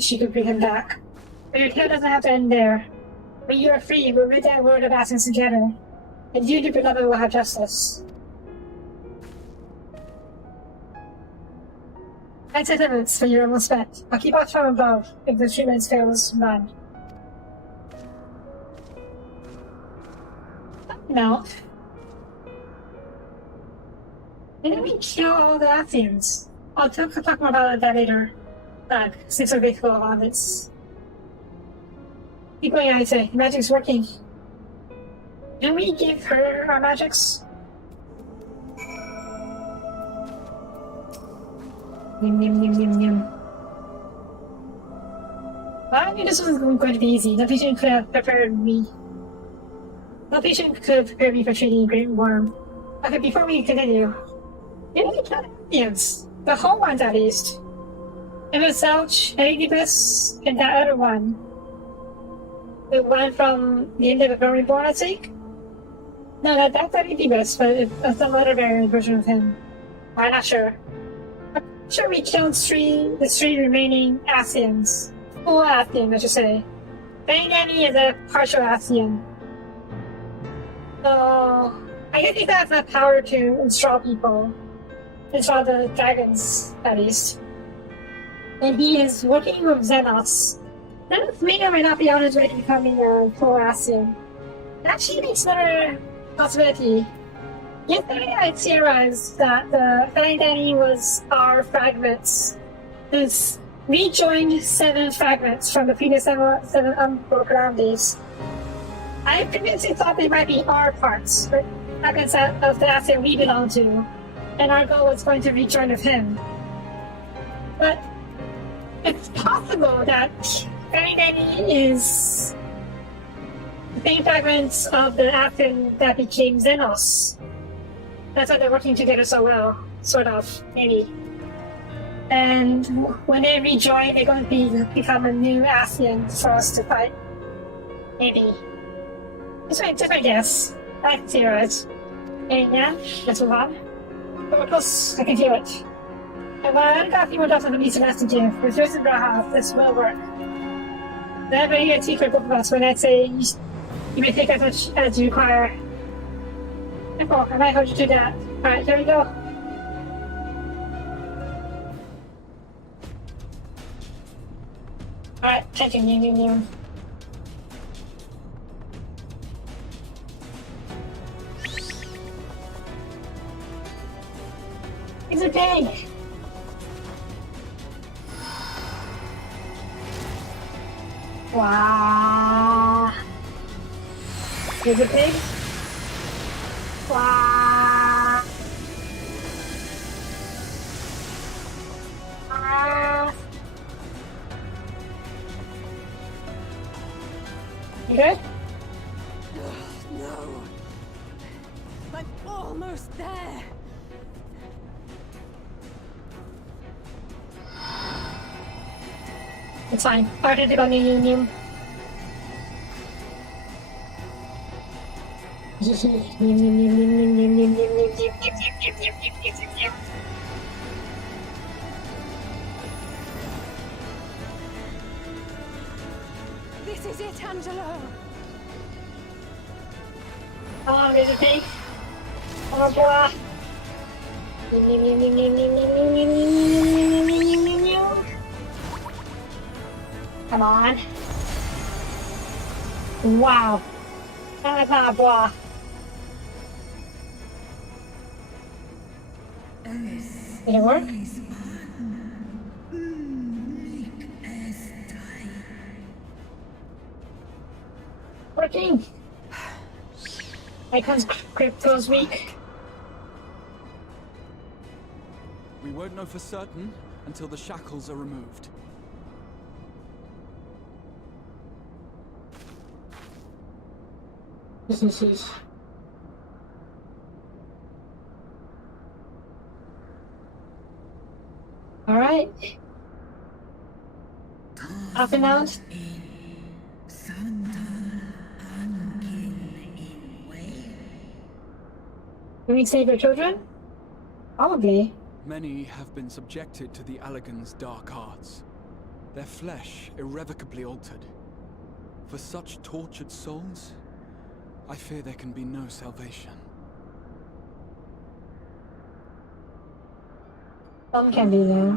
she could bring him back. But your tale doesn't have to end there. When you are free, we'll rid that world of Athians together. And you, the beloved, will have justice. My sentiments for your almost met. I'll keep watch from above if the treatments fails run. No. Didn't we kill all the Athians? I'll talk more about that later. Since we're faithful on this. Keep going, I say. Magic's working. Can we give her our magics? Yum, yum, yum, yum, yum. Well, I knew this was going to be easy. No patient could have prepared me. No patient could have prepared me for treating a great worm. Okay, before we continue, didn't we kill the Indians? The whole ones, at least. It was Selch, Eredibus, and that other one. The one from the end of the Burning Born, I think? No, that's Eredibus, but it's some other variant version of him. I'm not sure. I'm sure we killed the three remaining Athians. Full Athian, I should say. Danny is a partial Athian. So, I guess he has the power to install people. Install the dragons, at least. And he is working with Xenos. Xenos may or may not be on his way to becoming a full Athian. It actually makes another possibility. Yesterday I theorized that the Flying Danny was our fragments. This rejoined 7 fragments from the previous 7 unbroken days. I previously thought they might be our parts, but fragments of the Athian we belong to, and our goal was going to rejoin with him. But it's possible that Flying Danny is the same fragments of the Athian that became Xenos. That's why they're working together so well, sort of, maybe. And when they rejoin, they're going to become a new Athian for us to fight. Maybe. Just my guess. I theorize. And yeah, let's move on. But of course, I can feel it. And when I got a few more dots on the Misa Master Gift, with Joseph Braha, this will work. Then I get a secret both of us when I say you may take as much as you require. Careful, I might hold you to that. Alright, here we go. Alright, catching you. He's a pig! Wow. He's a pig? Wow. You good? No. I'm almost there. It's fine. I already did on you. This is it, Angelo. Oh, there's a pig. Oh, boy. Come on. Wow. That's not a boy. Did it work? Working. Icon's crypto's weak. We won't know for certain until the shackles are removed. Alright. Up and out. Can we save your children? Probably. Many have been subjected to the Allagan's dark arts, their flesh irrevocably altered. For such tortured souls, I fear there can be no salvation. Some can be there.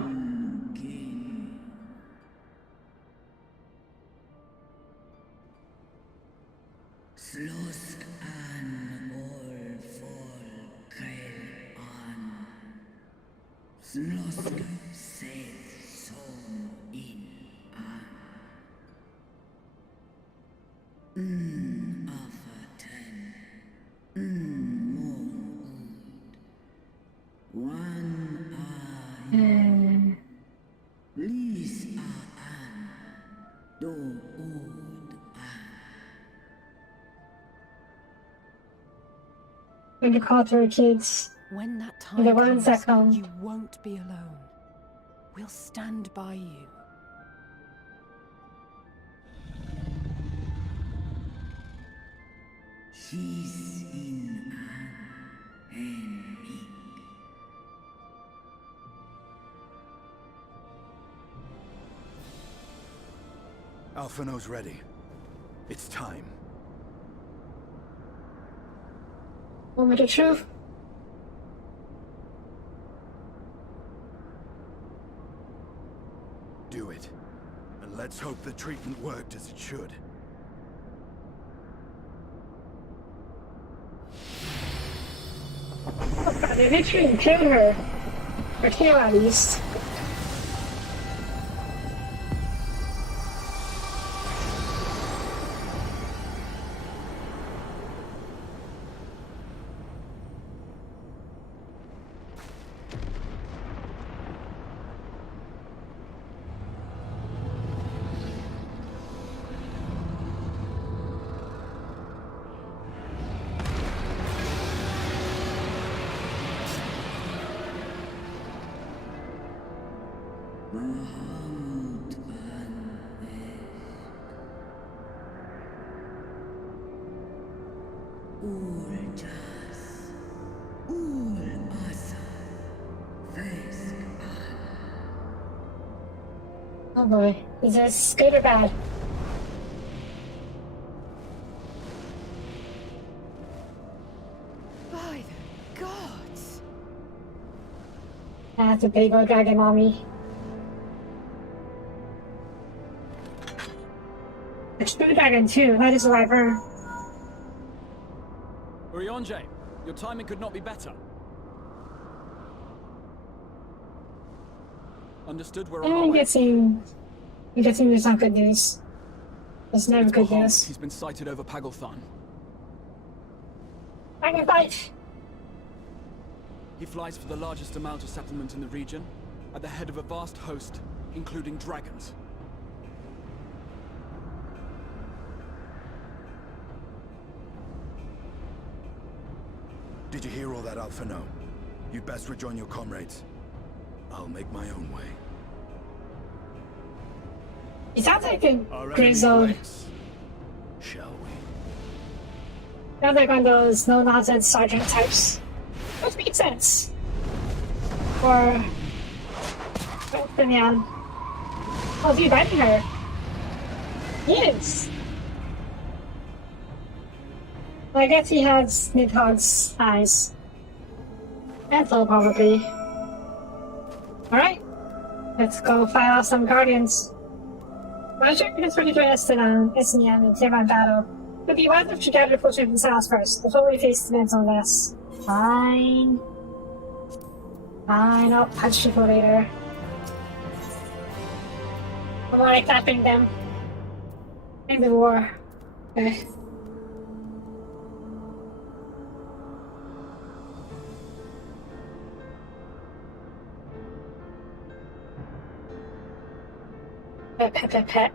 When you call to our kids, When that the time ones that comes, come. you won't be alone. We'll stand by you. Alphino's ready. It's time. Moment of truth. Do it. And let's hope the treatment worked as it should. They literally killed her. Or two at least. Oh boy, is this good or bad? By the gods! That's a big old dragon, mommy. A true dragon too, that is a wyvern. Urianger, your timing could not be better. Understood, we're on our I'm way. guessing there's not good news. There's never It's good Bahamut. news. He's been sighted over Pagalthan. I can fight! He flies for the largest amount of settlement in the region, at the head of a vast host, including dragons. Did you hear all that, Alphino? You'd best rejoin your comrades. I'll make my own way. It sounds like a Our gray enemy zone. waits. Shall we? Sounds like one of those no-nonsense sergeant types. Which makes sense. Or... what's the man? Oh, is he riding her? He is! I guess he has Nidhogg's eyes. That's all, probably. Alright. Let's go fight off some guardians. My sure is ready to join us in Isnian and Tiamat battle. It would be wiser to gather closer to the south first, before we face the men's on this. Fine. Fine, I'll punch people later. I'm already clapping them. In the war. Okay. Pet.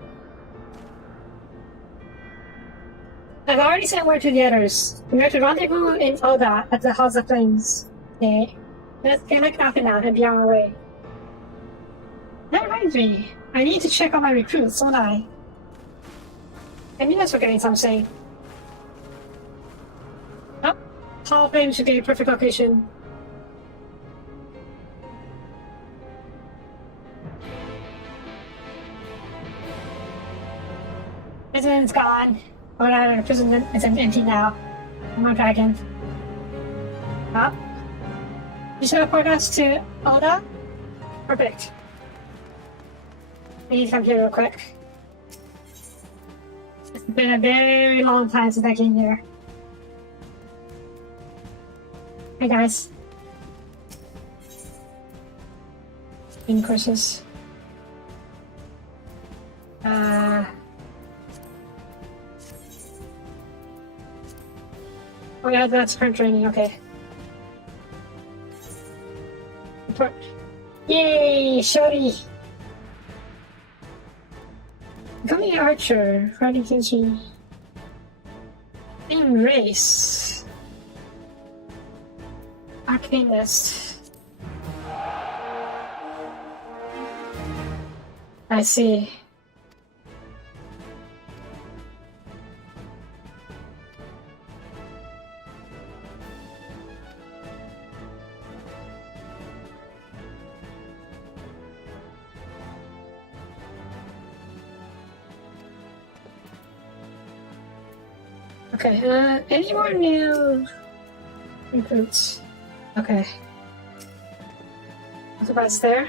I've already sent word to the others. We are to rendezvous in Oda at the House of Flames. Okay. Let's get my coffee now and be on our way. That reminds me. I need to check on my recruits, don't I? I knew I was forgetting something. Oh, Hall of Fame should be a perfect location. Prison's gone. Oh, no, the prison is empty now. I'm on dragon. Oh. You should report us to Oda? Perfect. I need to come here real quick. It's been a very long time since I came here. Hey guys. In courses. Oh yeah, that's current training, okay. Report. Yay, Shorty! Becoming an archer, fighting Kinshi. Same race. Arcanist. I see. Okay, any more new recruits? Okay. What's there?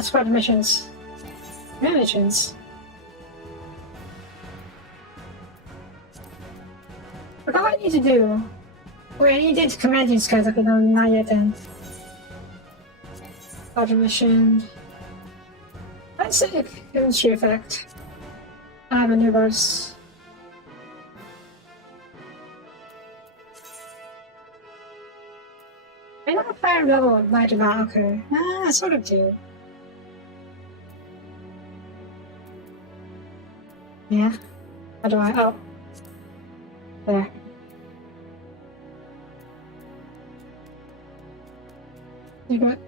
Squad missions. Yeah, missions. Forgot what I need to do. Wait, I need to command these guys. Okay, no, not yet then. Squad mission. Let's see if chemistry effect. Maneuvers. I know if I level my Endwalker. I sort of do. Yeah. How do I? Oh. There. You got.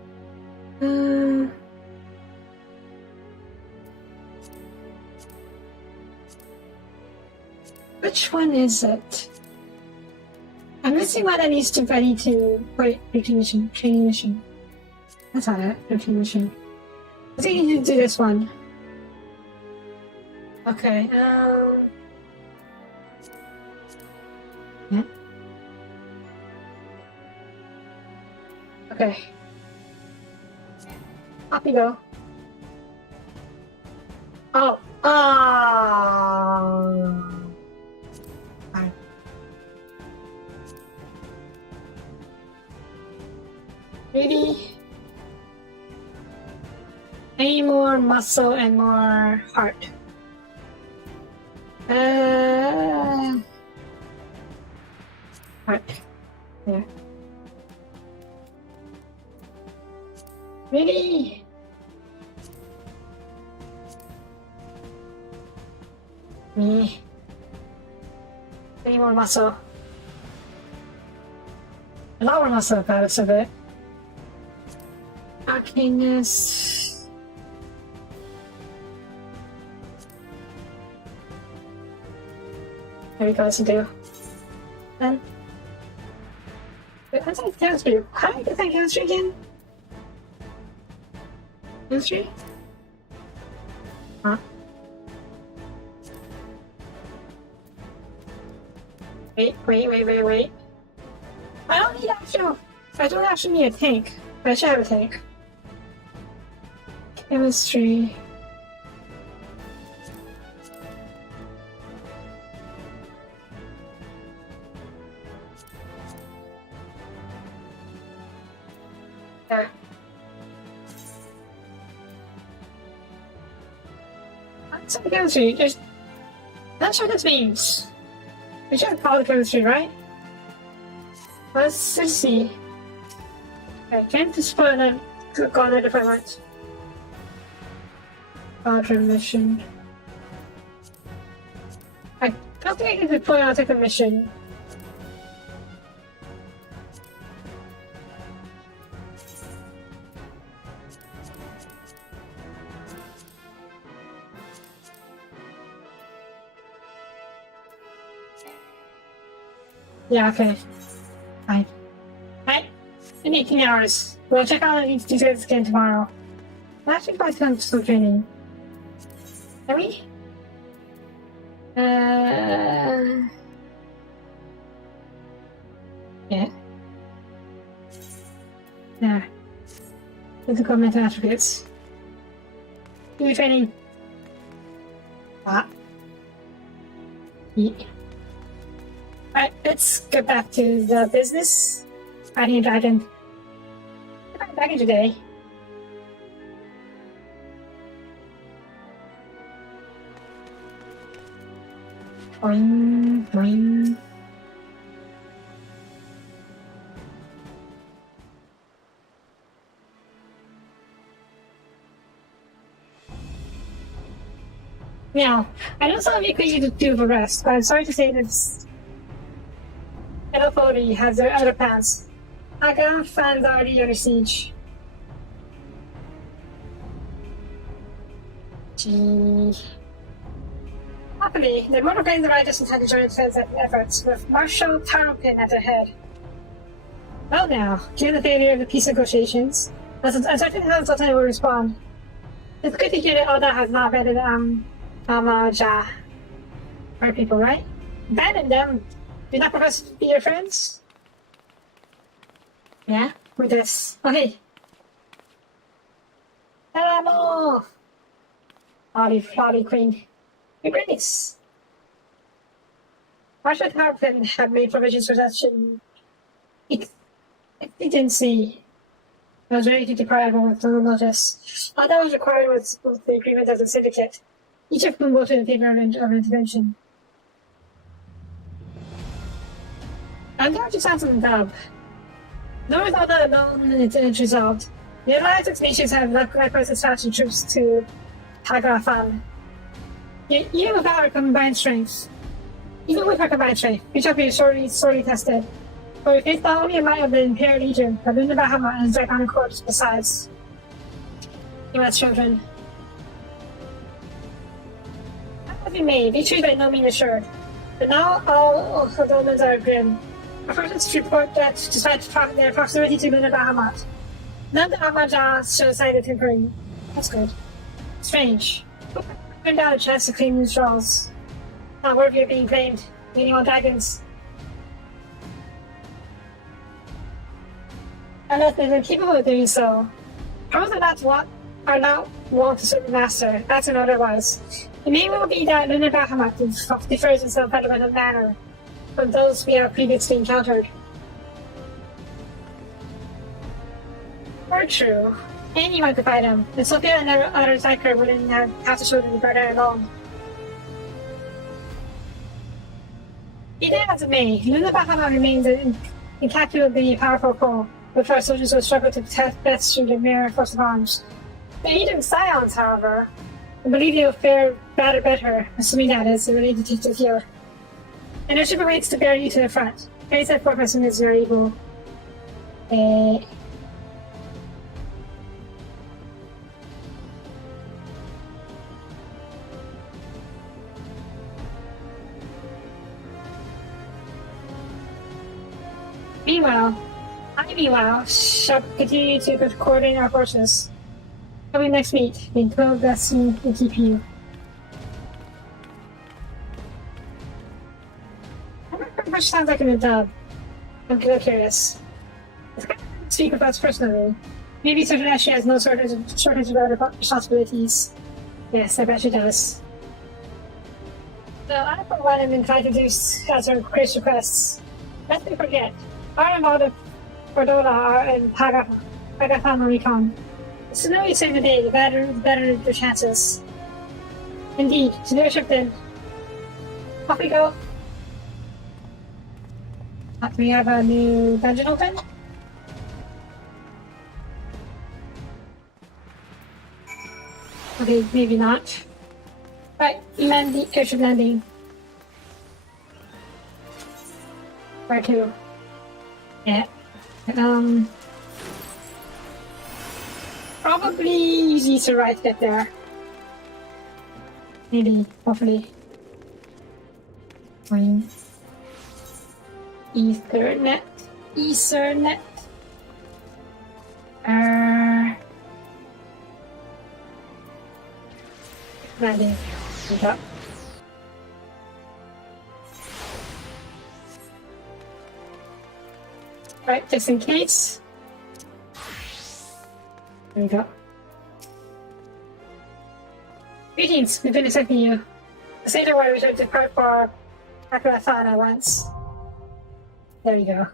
Which one is it? I'm missing one that needs to ready to wait, training mission. That's not it, routine mission. I think you need to do this one. Okay, yeah. Okay. Up you go. Oh. Fine. Maybe any more muscle and more heart. Heart. Yeah. Really? Me. Any more muscle? A lot more muscle about it, a bit. Arcanist. There we go, to do. Then. Wait, I think chemistry. How do you think chemistry again? Chemistry? Huh? Wait. I don't need actual. I don't actually need a tank. I should have a tank. Chemistry. There. That's some chemistry. There's. Not sure what this means. We should call it chemistry, right? Let's see. Okay, can't just put in go on a different ones. Order mission. I don't think I can deploy on a mission. Yeah, okay. Fine. Right? In 18 hours. We'll check out these details again tomorrow. We'll actually probably come to some training. Can we? Yeah. There. Physical mental attributes. Do training. Yeah. Alright, let's get back to the business. Fighting a dragon. Fighting a dragon today. Boing. Now, I know some of you could use to do the rest, but I'm sorry to say this. Endwalker has their other plans. Aga fans already under siege. Gee. Happily, the mortal grains of righteousness had to join defense efforts, with Marshal Tarpin at their head. Well now, given the failure of the peace negotiations, uncertain how Sultan will respond. It's good to hear that Oda has not abandoned Amaja. Our people, right? Abandon them. Do not profess to be your friends? Yeah? With this. Okay. Hello! Flabby Queen. Your Grace. Marshal Tarpin had made provisions for such an exigency. I was ready to depart with little notice. All that was required was the agreement of the syndicate. Each of them voted in favor of intervention. I'm going to sound some dub. Nor is all that alone it's resolved. The Alliance nations have likewise dispatched troops to Tagafan. Even with our combined strength, we shall be sorely tested. For we face not only a might of the Imperial Legion, but in the Bahamut and Dragon Corps besides. U.S. children. As we may, victory by no means assured. But now all of the omens are grim. Our forces report that, despite their proximity to Lunar Bahamut, none of the Amaja show signs of tinkering. That's good. Strange. Turned out a chance to claim these draws. Not worthy of being claimed, leaning on dragons. Unless they're incapable of doing so. Those are not want to serve the master, that's an otherwise. It may well be that Lunar Bahamut differs in some fundamental manner from those we have previously encountered. Or true. Anyone could fight him. The Soapie and other attacker wouldn't have to show them the burden alone. Be that as it may, Lunar Bahamut remains an incalculably powerful foe, which our soldiers will struggle to test best through the mere force of arms. They need them silence, however. I believe they will fare better, assuming that is related to the field. And their ship awaits to bear you to the front. Very said 4% is very evil. Meanwhile, shall continue to coordinate our forces. Coming next week, the Imperial Destiny will keep you. I remember much sounds like in the dub? I'm kind of curious. It's kind of speak of us personally. Maybe it's that she has no shortage of other responsibilities. Yes, I bet she does. So I, for one, am inclined to do as her Chris requests. Lest we forget, our amount of Cordola are in Pagafama Recon. The sooner we save the day, the better the chances. Indeed, to leadership then. Off we go. We have a new dungeon open. Okay, maybe not. Right, airship landing. Where to? Yeah. Probably easy to right get there. Maybe, hopefully. Fine. Ethernet. Landing. Up. Right, just in case. There we go. Greetings, we've been expecting you. The Sailor Warrior we should depart for Akrafana once. There we go.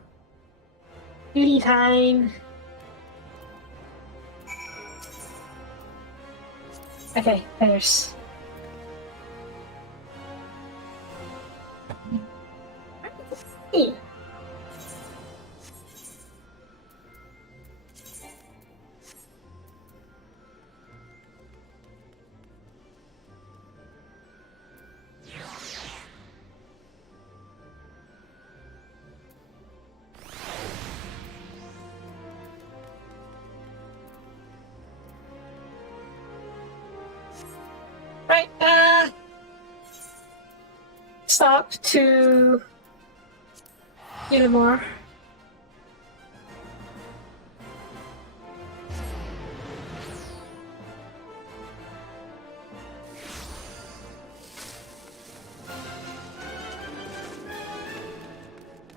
Duty time. Okay, there's. Hey. Right, stop to get more.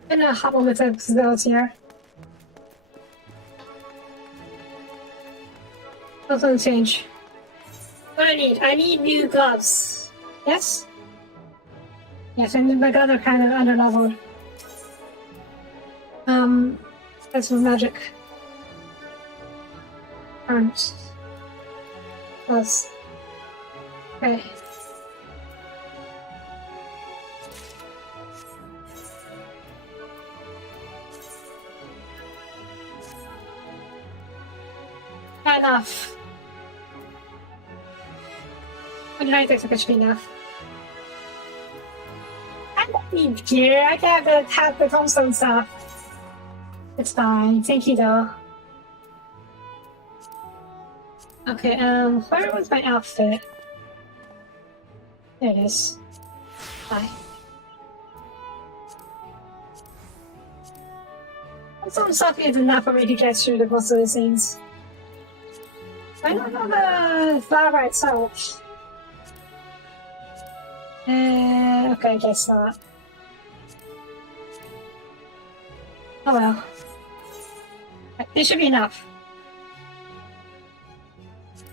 I'm gonna hop on with those here. Nothing change. What I need new gloves. Yes? Yes, and my gloves are kind of underleveled. That's some magic. Arms. Gloves. Okay. Not enough. 196 should be enough. I don't need gear. I can have the tombstone stuff. It's fine. Thank you though. Okay, where was my outfit? There it is. Hi. Some stuff is enough for me to get through the most of the scenes. I don't have a flower itself. Okay, I guess not. Oh well. It should be enough.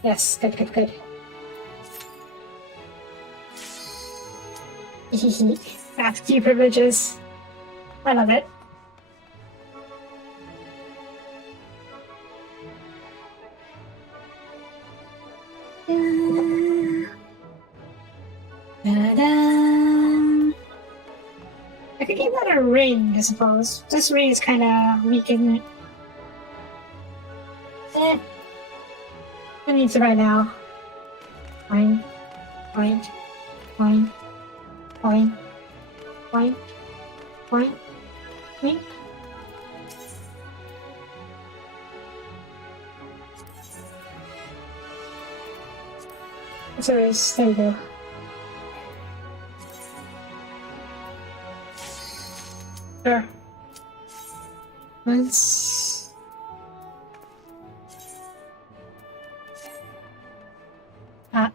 Yes, good. Back to privileges. I love it. I could give that a ring, I suppose. This ring is kind of weak, isn't it? Who needs it right now? Fine. There we go. Sure. Let's...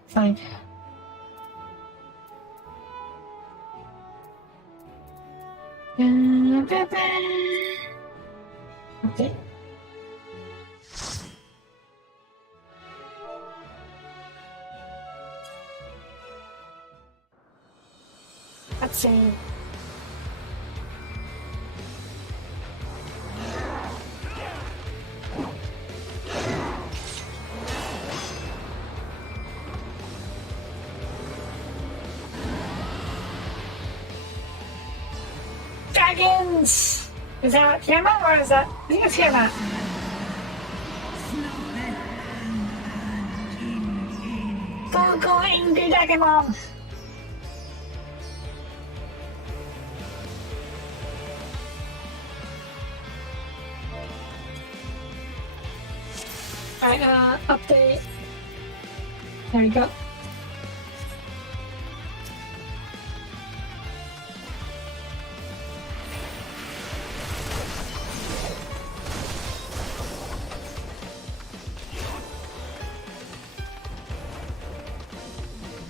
fine. Okay. Let's see. Dragons! Is that Tiamat or is that? I think it's Tiamat. Go, angry dragon mom! Alright, update. There we go.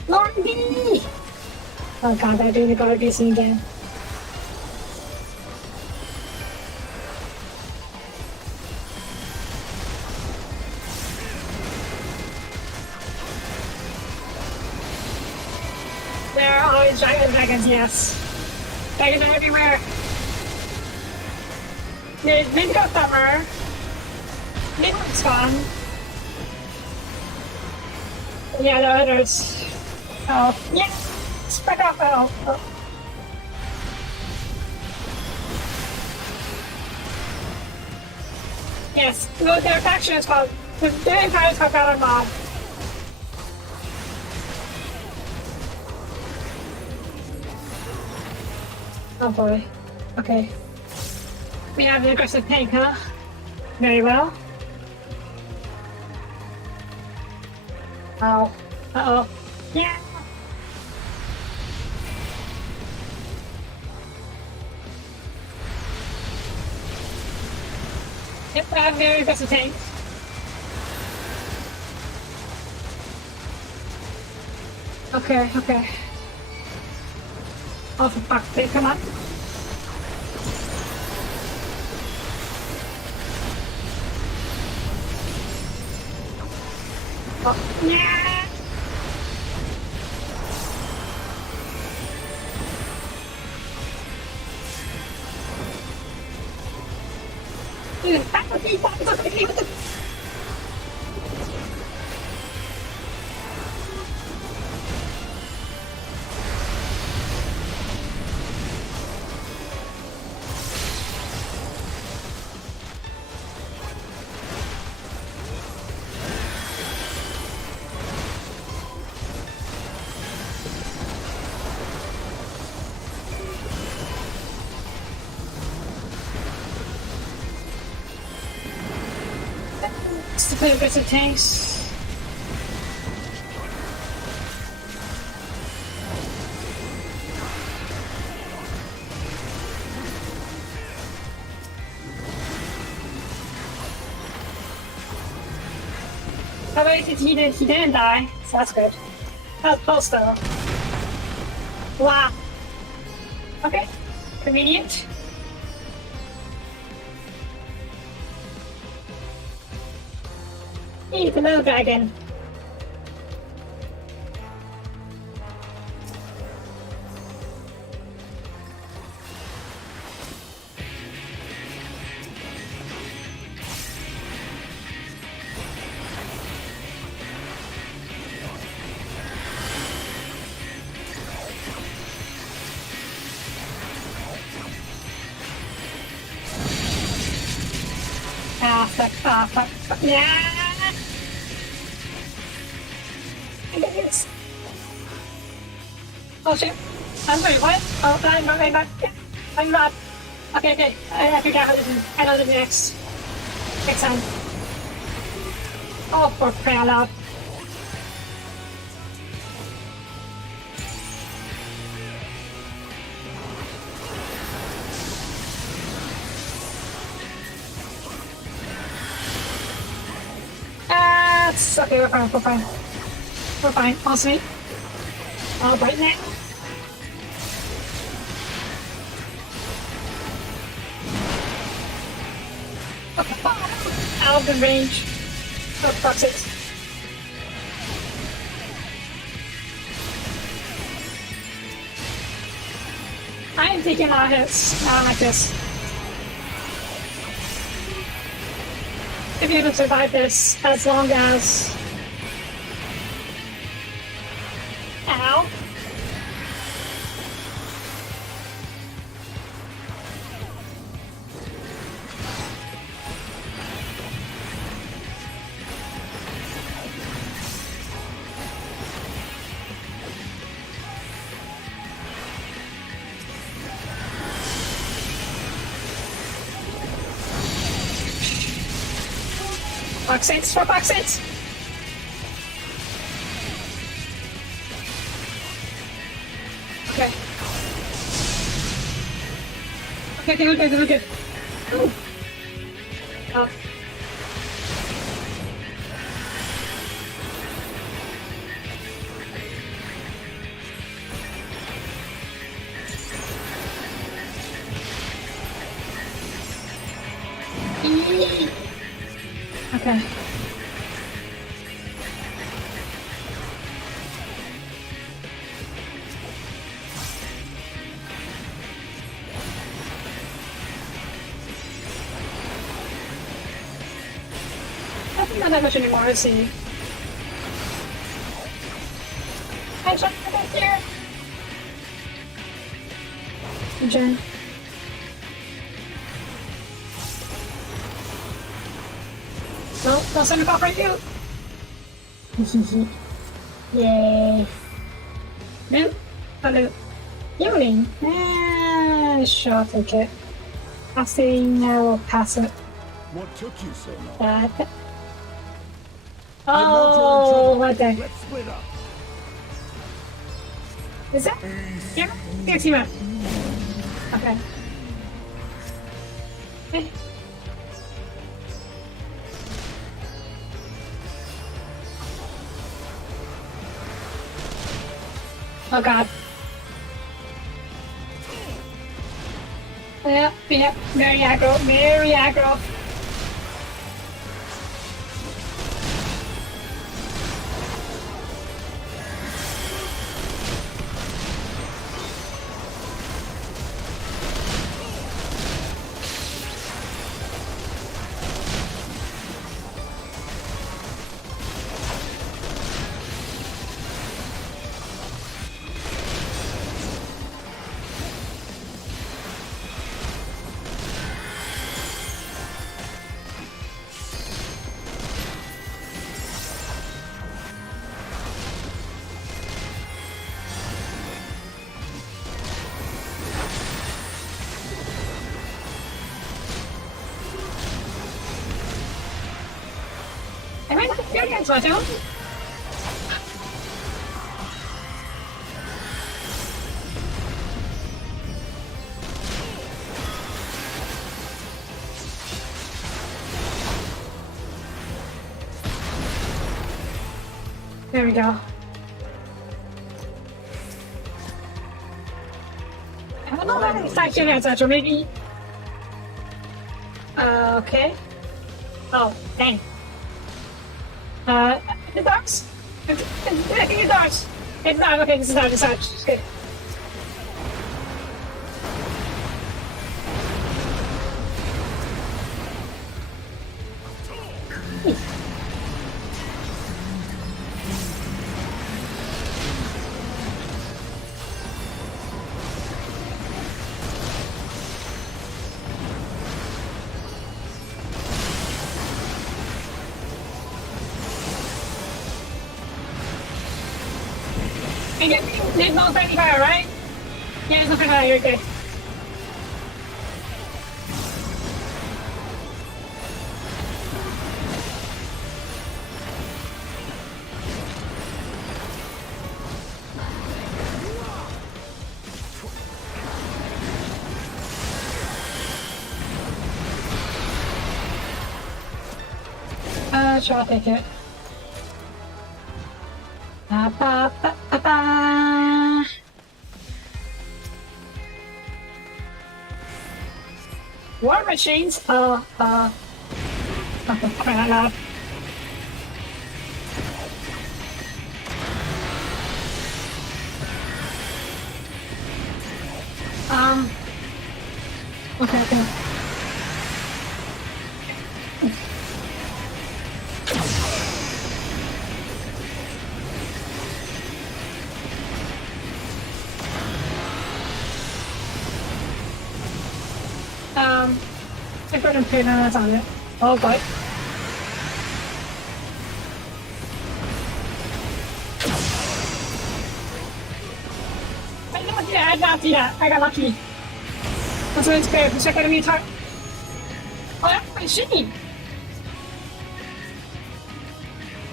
Lord B! Oh god, I do the guard scene again. There are always dragons, yes. Dragons are everywhere. There's Midgard Summer. Midgard Spawn. Yeah, the others. Oh, yeah! Spread off, oh. Yes, no, their faction is called. Their entire is called Battle Mob. Oh boy. Okay. We have an aggressive tank, huh? Very well. Oh. Uh-oh. Yeah! Yep, I have very aggressive tanks. Okay. Oh, for fuck's sake, come on. Oh, yeah! Stupid aggressive tanks. How about he didn't die, so that's good. That was close though. Wow. Okay. Convenient. Eat another dragon. Fuck. Yeah! Oh shit! I'm sorry, what? Oh, I'm not. Yeah, I'm not. Okay. I figured out how to do next time. Oh, for crying out loud. Okay, we're fine. All sweet. All bright now. Out of the range of boxes. I am taking a lot of hits. I don't like this. If you're able to survive this, as long as... Ow. Box 6 for box 6. Okay. Okay, good. Ooh. Up. Okay. I think not that much anymore, let's see. I jumped right here. Jen. No, don't send it off right you. Yay. No, hello. Healing. Sure, I'll take it. I think I will pass it. What took you so long? Oh, what the? Let's split up. Is that? Yeah, team up. Okay. Eh. Oh god. Yeah, very aggro. I might not feel against myself. There we go. I don't know about any section as such, or maybe. Okay. Oh, dang. The dogs? I think the dogs. It's not, okay, this is not, it's good. And there's no friendly fire, right? Yeah, there's no friendly fire, you're okay. Sure, I'll take it. War machines? Oh, crying out loud. Okay, okay. I put a pin on it. Oh boy. I know, yeah, I did not see that. I got lucky. That's what it's fair. Check out me talk. Oh, that's my shitty.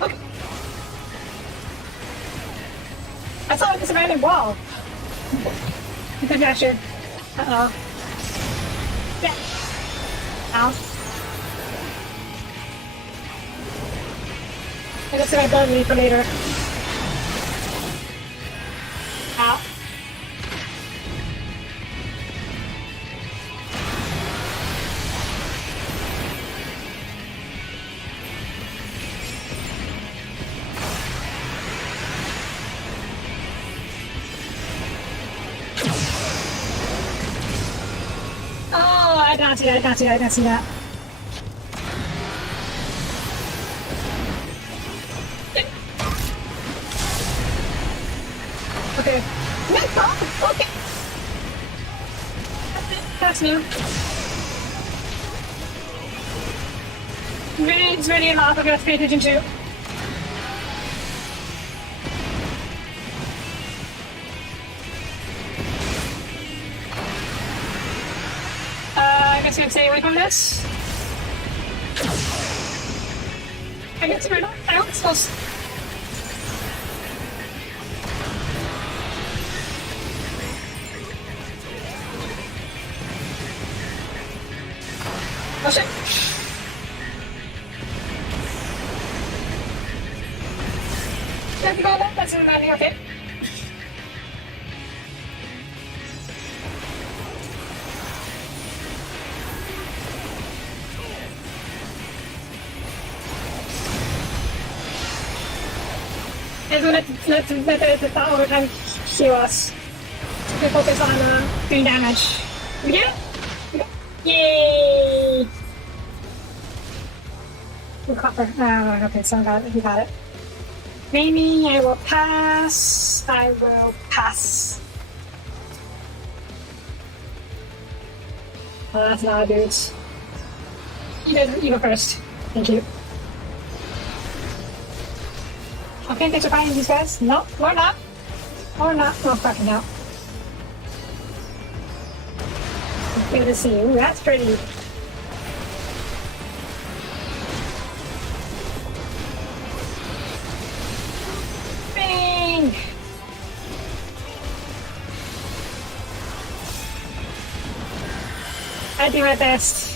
Look. I saw this abandoned wall. You could dash it. Uh-oh. Yeah. Ow. I guess I got me for later. Ow. Oh, I did not see that, I did not see that, I did not see that. Okay. Oh, okay. That's new. It's really a lot I'm gonna pay attention to. I guess I'm gonna stay away from this. I guess we're not out, so. Oh shit. That's in landing, okay. And let's let the overtime heal us. We focus on doing damage. We get it? Yay! Copper. Oh, okay, so he got it. Maybe I will pass. I will pass. Oh, that's not a dude. You go first. Thank you. Okay, thanks for finding these guys. No, or not. Or not. Oh, fucking no. Good to see you. That's pretty. Bang! I do my best.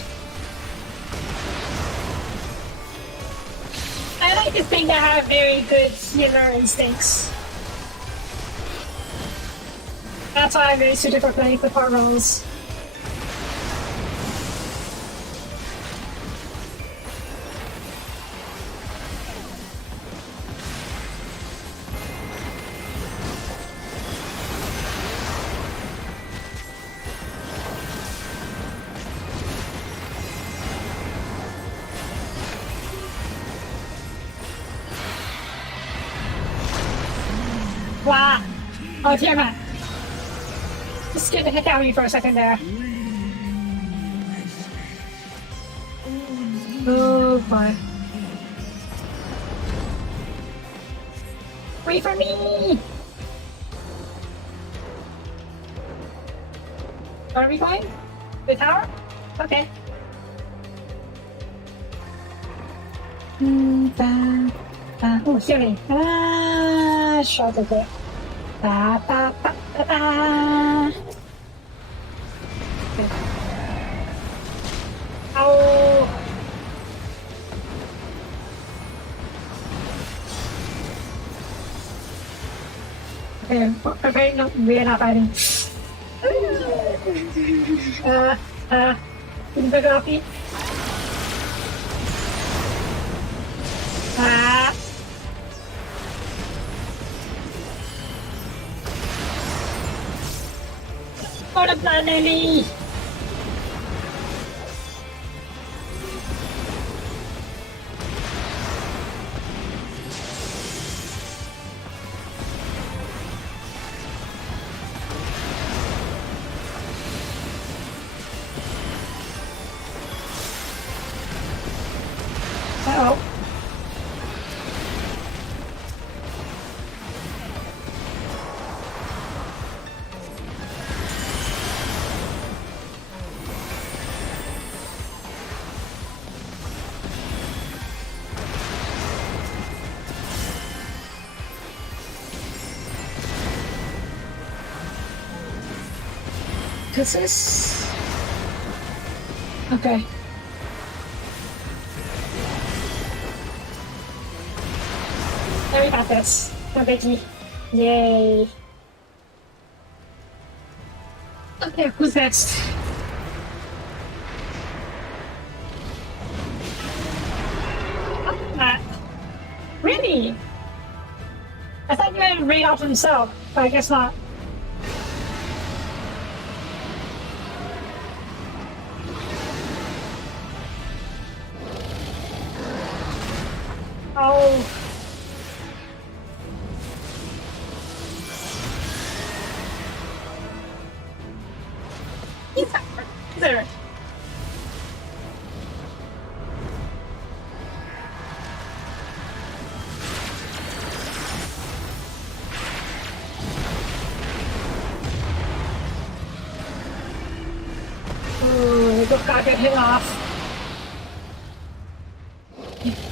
I like to think I have very good healer instincts. That's why I'm very suited for playing support roles. Wow. Oh, damn it. Just scared the heck out of me for a second there. Oh, boy. Wait for me! Where are we going? The tower? Okay. Oh, healing. Shot a bit. Ba, ba, ba, ba, ba. Okay. Ow. Okay, no, we're not fighting. Can you pick it up, Pete? Ah. For the planning. Uh-oh. This is... Okay. There we got this. No biggie. Yay. Okay, who's next? Really? I thought you had read off himself, but I guess not. Oh. He's there. Ooh, we both got good hit off.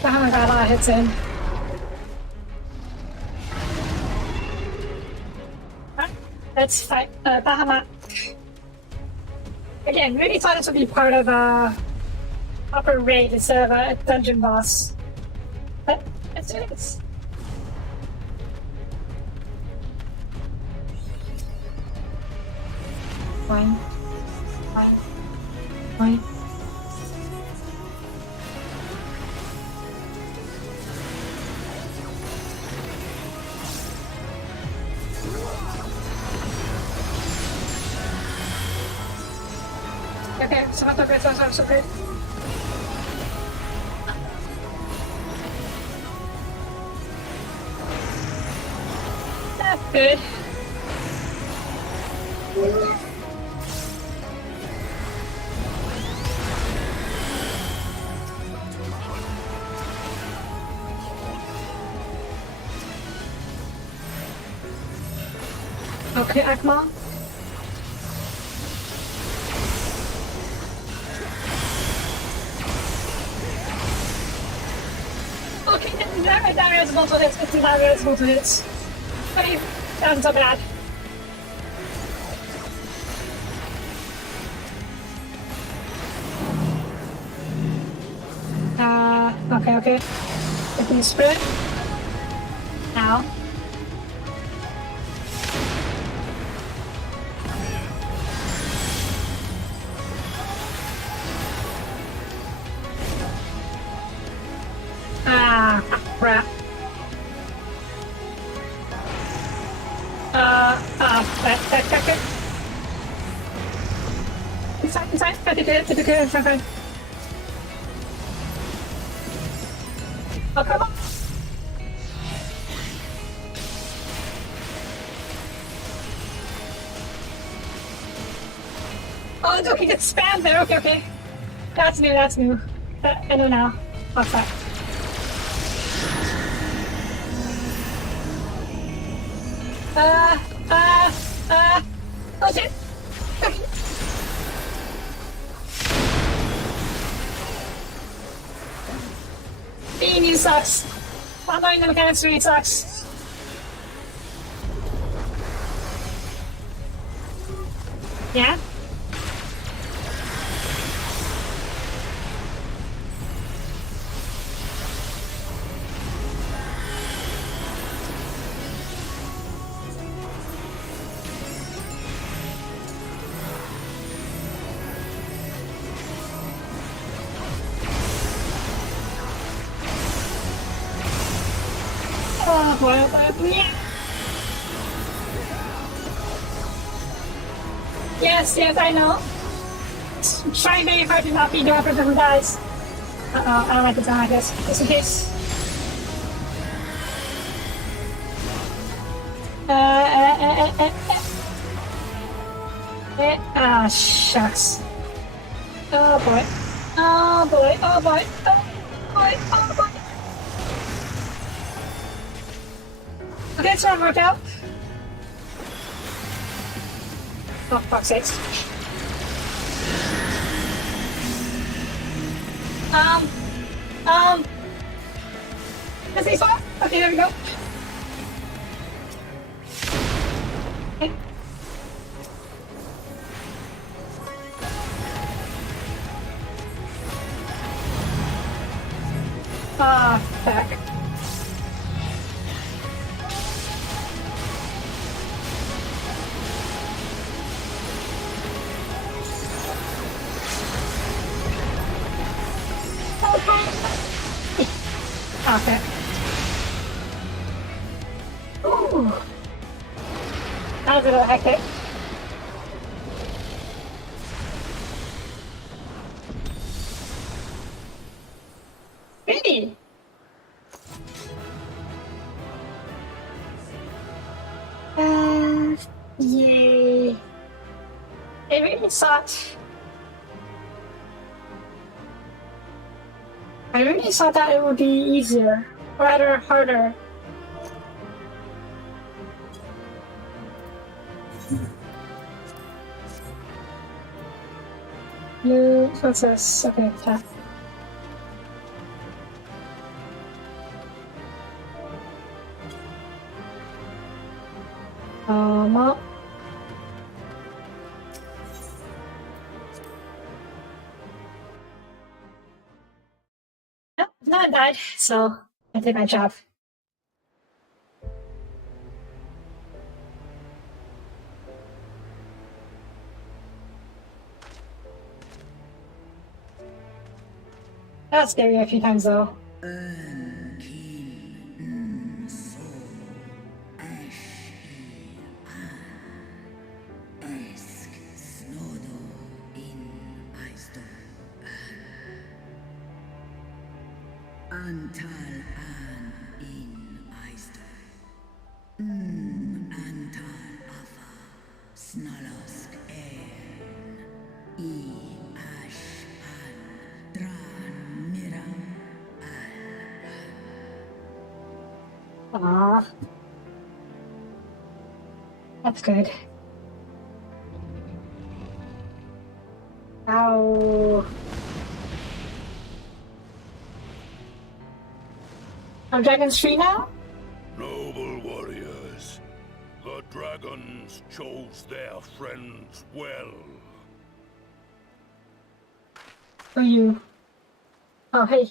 Bahamut got a lot of hits in. Let's fight Bahamut. Again, really thought this would be part of a upper raid instead of a dungeon boss. But let's do this. Fine. Fine. Fine. Okay, so good. That's good. Okay, Akma. Okay, that is multiple hits. 55 is multiple hits. Okay, that's not so bad. Okay. If we sprint. Now. Crap. Back. Inside. Fine. Oh, come on. Oh, no, he gets spammed there. Okay. That's new. I know now. Oh, fuck. Oh shit! Being you sucks. Not knowing the mechanics really sucks. Yeah? boy, oh boy, oh boy. Yeah. Yes, yes, I know. Trying very hard to not be the person who dies. Uh-oh, I don't like to sound like this. Just in case. Ah, shucks. Oh boy. Oh boy, oh boy, oh boy, oh boy. Okay, it's not worked out. Oh, fuck's sakes. Does he fall? Okay, there we go. Okay. Ah, fuck. Okay. Ooh. That was a little hectic. Really? Yay. It really sucked. I really thought that it would be easier, or rather harder. What's this? Okay, tap. Well. Yep, no one died, so I did my job. That was scary a few times though. Antal an in Eisdorf. Antal afa snalosk I ash an dran miram Aww. That's good. Ow. I'm Dragon Street now? Noble warriors, the dragons chose their friends well. Who are you? Oh, hey.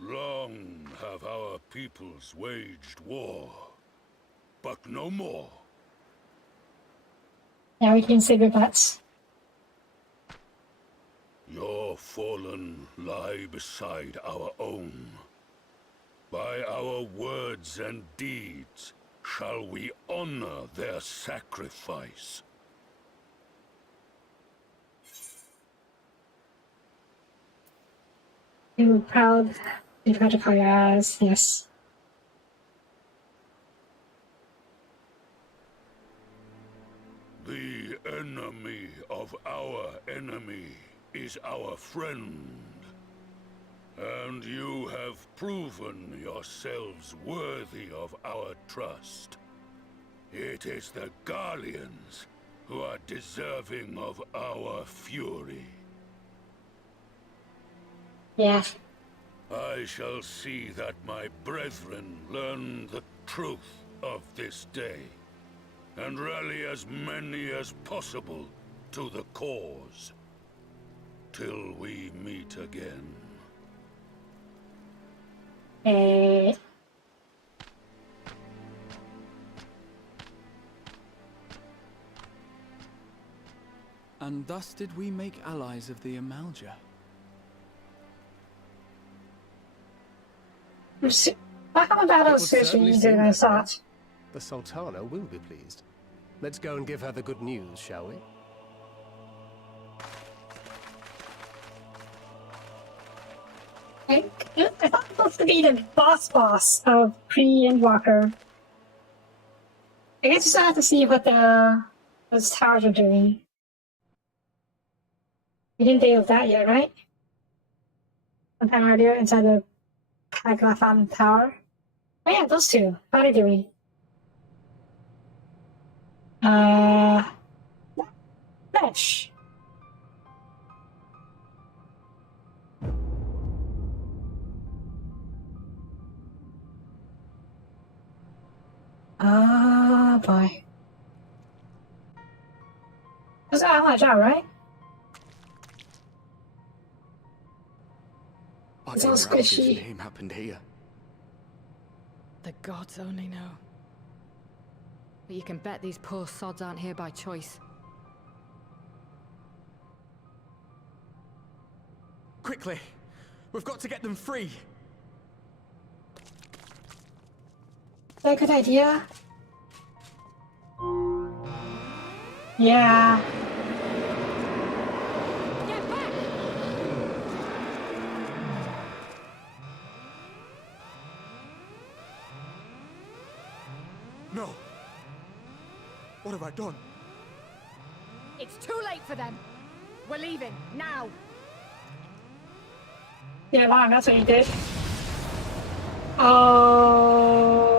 Long have our peoples waged war, but no more. Now we can save your butts. Your fallen lie beside our own. By our words and deeds shall we honor their sacrifice. You proud. You forgot to call your eyes. Yes. The enemy of our enemy is our friend. And you have proven yourselves worthy of our trust. It is the Guardians who are deserving of our fury. Yeah. I shall see that my brethren learn the truth of this day, and rally as many as possible to the cause, till we meet again. And thus did we make allies of the Amalja. How about It those would seriously certainly easier seem than I that way. thought? The Sultana will be pleased. Let's go and give her the good news, shall we? I thought it was supposed to be the boss of pre-Endwalker. I guess we still have to see what those towers are doing. We didn't deal with that yet, right? Sometime earlier inside the Kagafam Tower. Oh yeah, those two. How are they doing? Flesh. Oh boy. That's not my job, right? It's all squishy. name happened here. The gods only know. But you can bet these poor sods aren't here by choice. Quickly! We've got to get them free! Is that a good idea? Yeah. Get back! No! What have I done? It's too late for them. We're leaving, now! Yeah, wow, that's what you did. Oh.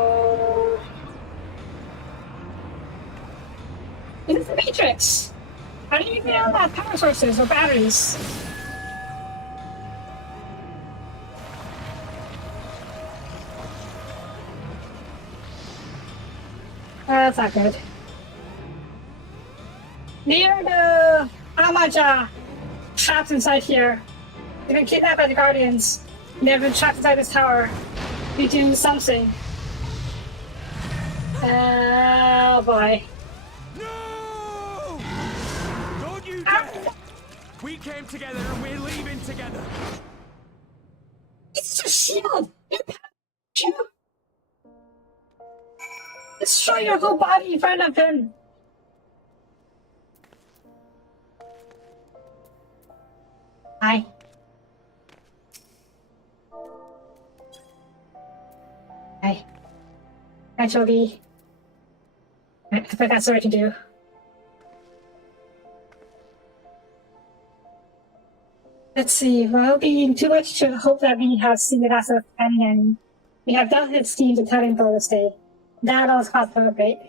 It's the Matrix! How do you even know that power sources or batteries? That's not good. Near the Amaja trapped inside here. They've been kidnapped by the Guardians. They've been trapped inside this tower. We do something. Oh boy. No! Don't you dare! We came together and we're leaving together! It's just shield! Shield! Destroy your whole body in front of him! Hi. Hi. Hi, Toby. I think that's what to do. Let's see, well, being too much to hope that we have seen the last of Penny and we have done his team to tell him for this day. That all cost to celebrate.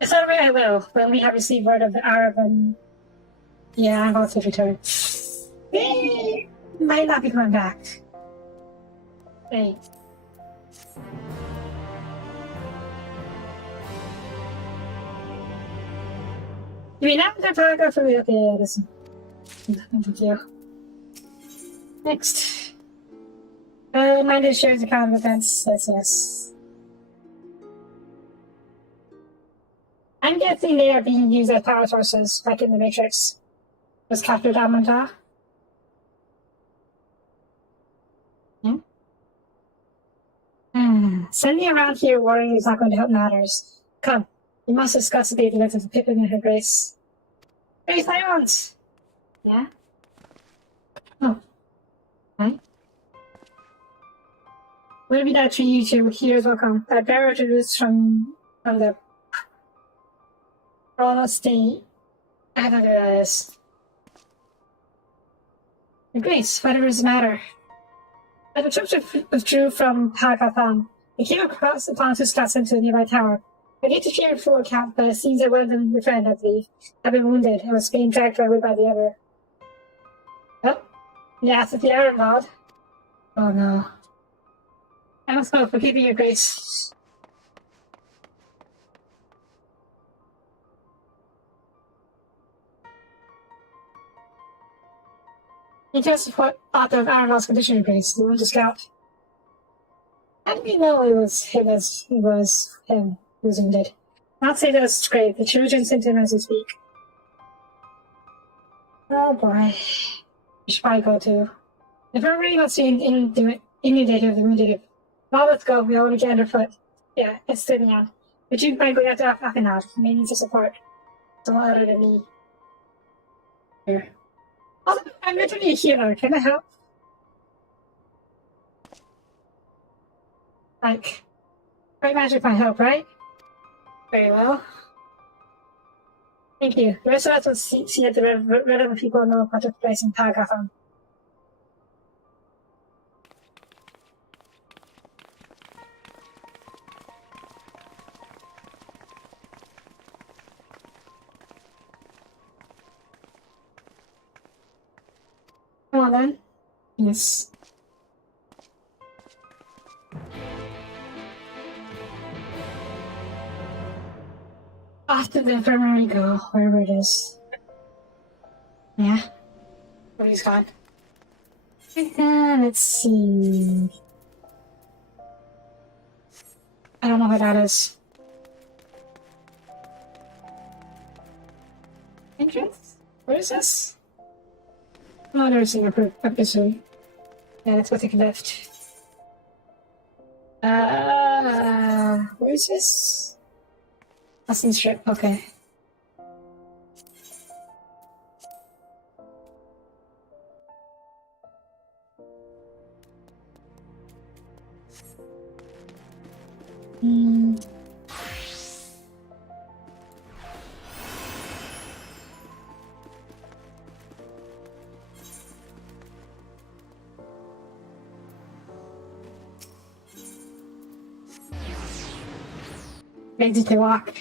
To celebrate I will, when we have received word of the Arab and... Yeah, I'm going to return. They might not be coming back. Wait. Do we now have the paragraph for me? Okay, yeah, this one. Thank you. Next. Reminder shares account of events. Yes. I'm guessing they are being used as power sources, like in the Matrix. Was captured Amanda? Sending around here worrying is not going to help matters. Come, we must discuss the events of Pippin and her grace. Grace Irons! Yeah? Oh. Hi. Will be that to you two. Here's welcome. I bear introduced from the Royal State. I don't know who that is. Grace, whatever is the matter? As the troops withdrew from Hagatham, they came across the plan to slot into a nearby tower. I interfered full account, but it seems that one of them, your friend, I believe, had been wounded and was being dragged away by the other. Oh? Yes, it's the Iron Lord. Oh no. I must go, forgive me, your grace. He tells us what author of Iron Lord's condition, your grace, the wounded scout. How did we know it was him who was wounded? Not say that's great. The children sent him as we speak. Oh boy. We should probably go too. If everybody wants to do it, Initiative. Now let's go. We already get underfoot. Yeah, it's sitting on. But you might go out to Afghanistan. May need some support. It's a lot other than me. Here. Also, I'm meant to be a healer. Can I help? Like, right magic might help, right? Very well. Thank you. The rest of us will see that the relevant people know what took place in Tagathon. Come on then. Yes. After the infirmary go, wherever it is. Yeah? Where he's gone. Let's see. I don't know where that is. Entrance? Where is this? Oh, there's an up this way. Yeah, let's go take a left. Where is this? Austin Strip, okay. Ready to walk.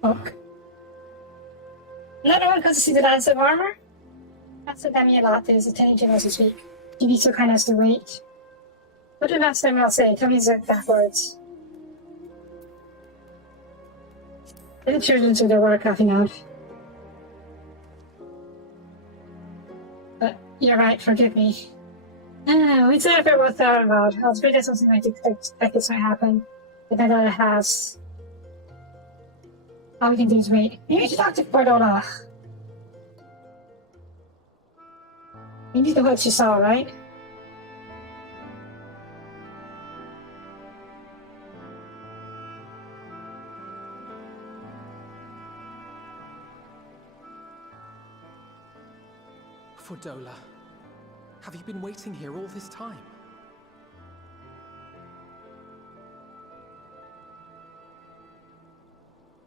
Fuck. Another one comes to see the dance of armor? That's what Demi Alate is attending to us this week. You be so kind as to wait. What did last time I'll say? Tell me his exact words. The children do their work, laughing out. But you're right, forgive me. We said if it was thought about. I was afraid that something like this might happen. But then it has. All we can do is wait. Maybe we should talk to Cordola. Maybe the what you saw, right? Fordola, have you been waiting here all this time?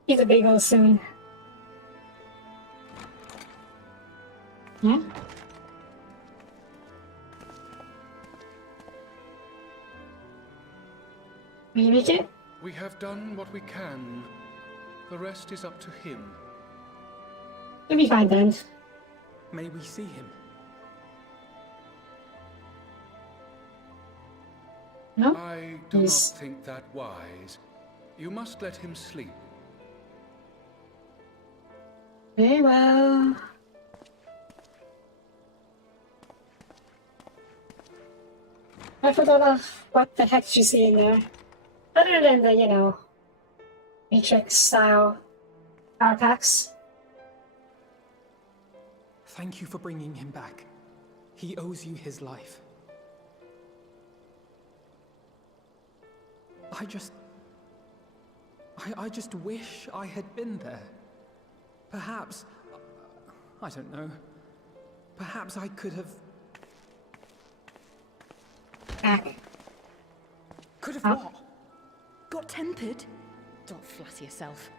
He's a big old soon. Yeah? Will you make it? We have done what we can. The rest is up to him. You'll be fine then. May we see him? No? I do not think that wise. You must let him sleep. Very well. I forgot what the heck you see in there. Other than the, you know, Matrix style power packs. Thank you for bringing him back. He owes you his life. I just wish I had been there. Perhaps, I don't know, perhaps I could have... Back. Could have what? Got tempered? Don't flatter yourself.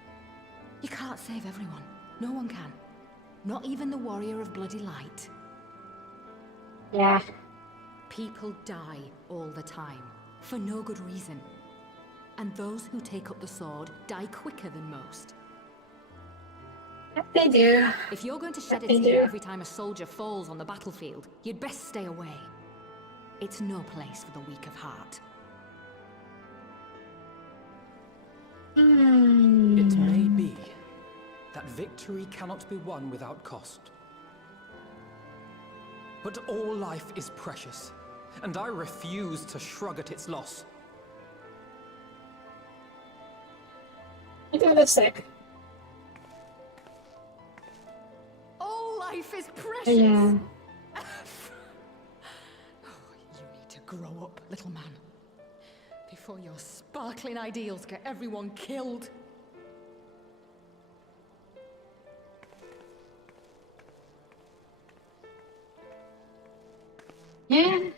You can't save everyone. No one can. Not even the warrior of bloody light. Yeah. People die all the time, for no good reason. And those who take up the sword die quicker than most. Yep, they do. If you're going to shed a They tear do. every time a soldier falls on the battlefield, you'd best stay away. It's no place for the weak of heart. It may be that victory cannot be won without cost. But all life is precious, and I refuse to shrug at its loss. I do lipstick. All life is precious! Yeah. You need to grow up, little man. Before your sparkling ideals get everyone killed. Yeah.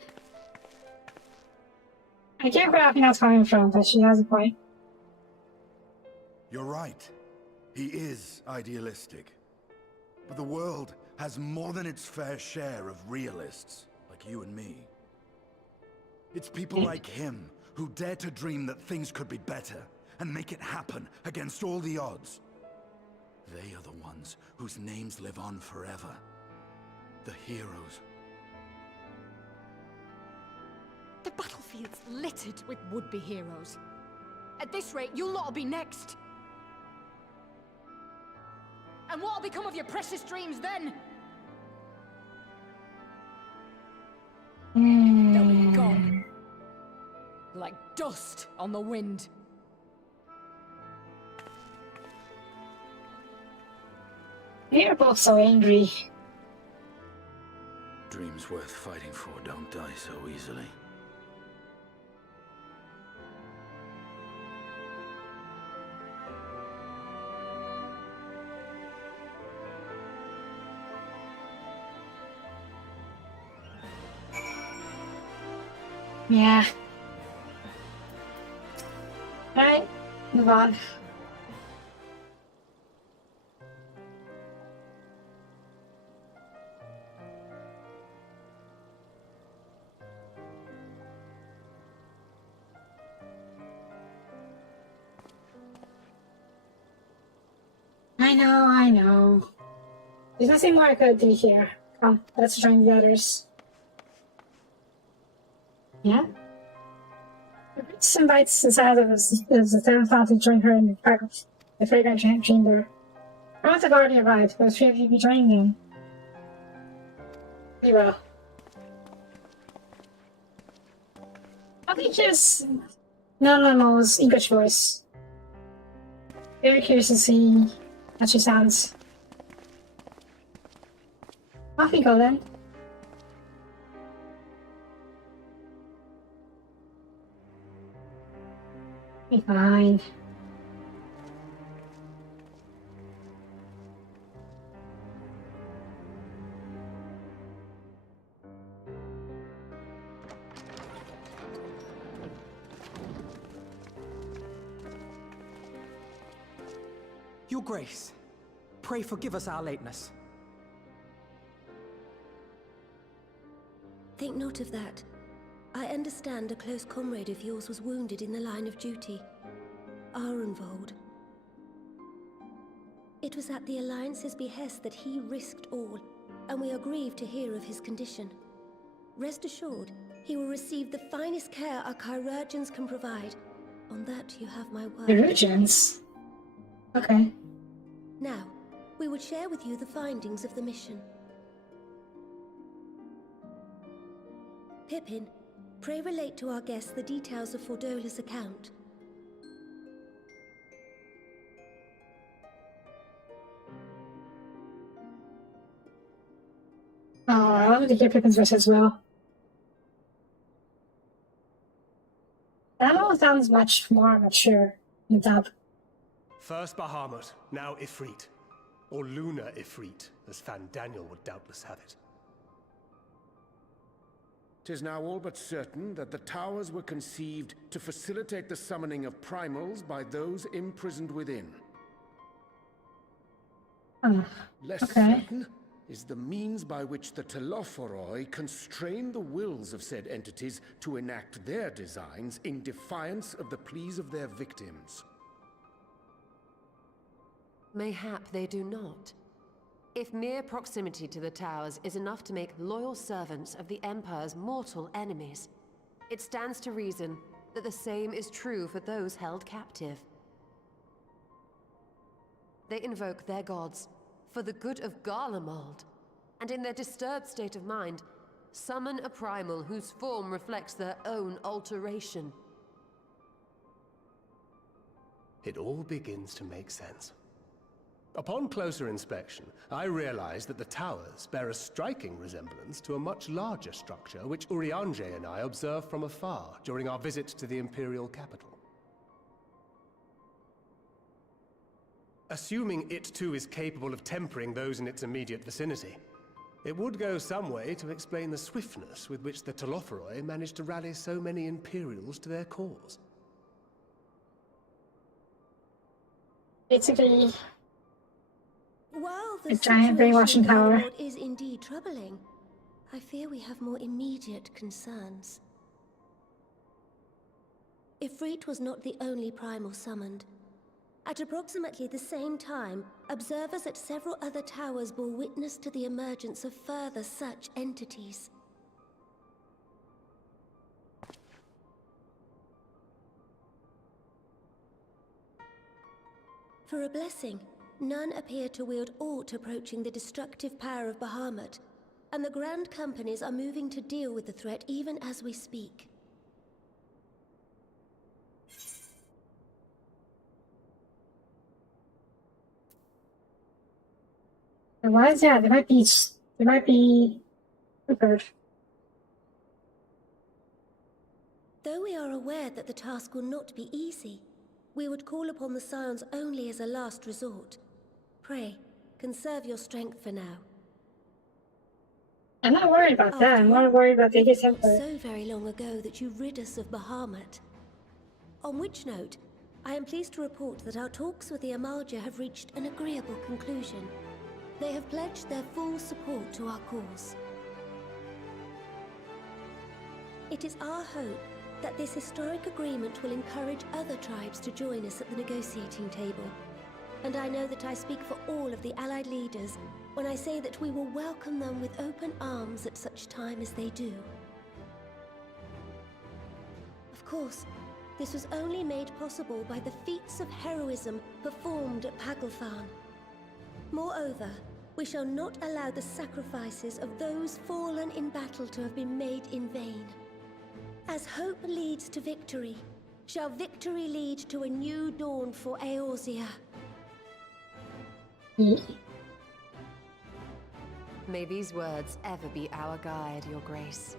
I get where Athena's coming from, but she has a point. You're right. He is idealistic. But the world has more than its fair share of realists, like you and me. It's people like him who dare to dream that things could be better, and make it happen against all the odds. They are the ones whose names live on forever. The heroes. The battlefield's littered with would-be heroes. At this rate, you lot'll be next. And what'll become of your precious dreams then? They'll be gone. Like dust on the wind. You're both so angry. Dreams worth fighting for don't die so easily. Yeah. Alright, move on. I know. There's nothing more I could do here. Come, let's join the others. Yeah? Prince invites inside of the town to join her in the fragrant chamber. I want the guardian ride, but three of you be joining them. We will. I think just Mo's English voice. Very curious to see how she sounds. Off we go then. Be fine. Your Grace, pray forgive us our lateness. Think not of that. I understand a close comrade of yours was wounded in the line of duty. Arenvold. It was at the Alliance's behest that he risked all, and we are grieved to hear of his condition. Rest assured, he will receive the finest care our chirurgeons can provide. On that you have my word. Chirurgeons? Okay. Now, we would share with you the findings of the mission. Pippin, pray relate to our guests the details of Fordola's account. Oh, I wanted to hear Pippin's voice as well. That one sounds much more mature in dub. First Bahamut, now Ifrit. Or Lunar Ifrit, as Fan Daniel would doubtless have it. 'Tis now all but certain that the towers were conceived to facilitate the summoning of primals by those imprisoned within. Less certain is the means by which the Telophoroi constrain the wills of said entities to enact their designs in defiance of the pleas of their victims. Mayhap they do not. If mere proximity to the towers is enough to make loyal servants of the Empire's mortal enemies, it stands to reason that the same is true for those held captive. They invoke their gods for the good of Garlemald, and in their disturbed state of mind, summon a primal whose form reflects their own alteration. it all begins to make sense. Upon closer inspection, I realized that the towers bear a striking resemblance to a much larger structure which Urianger and I observed from afar during our visit to the Imperial capital. Assuming it too is capable of tempering those in its immediate vicinity, it would go some way to explain the swiftness with which the Telophoroi managed to rally so many Imperials to their cause. Basically, While the a giant situation brainwashing in tower. Camelot is indeed troubling, I fear we have more immediate concerns. Ifrit was not the only primal summoned. At approximately the same time, observers at several other towers bore witness to the emergence of further such entities. For a blessing, none appear to wield aught approaching the destructive power of Bahamut, and the Grand Companies are moving to deal with the threat even as we speak. Otherwise, yeah, they might be prepared. Though we are aware that the task will not be easy, we would call upon the Scions only as a last resort. Pray, conserve your strength for now. I'm not worried about that. I'm not worried about the It was not Temple. so very long ago that you rid us of Bahamut. On which note, I am pleased to report that our talks with the Amalja have reached an agreeable conclusion. They have pledged their full support to our cause. It is our hope that this historic agreement will encourage other tribes to join us at the negotiating table. And I know that I speak for all of the Allied leaders when I say that we will welcome them with open arms at such time as they do. Of course, this was only made possible by the feats of heroism performed at Paglfan. Moreover, we shall not allow the sacrifices of those fallen in battle to have been made in vain. As hope leads to victory, shall victory lead to a new dawn for Eorzea. May these words ever be our guide, Your Grace.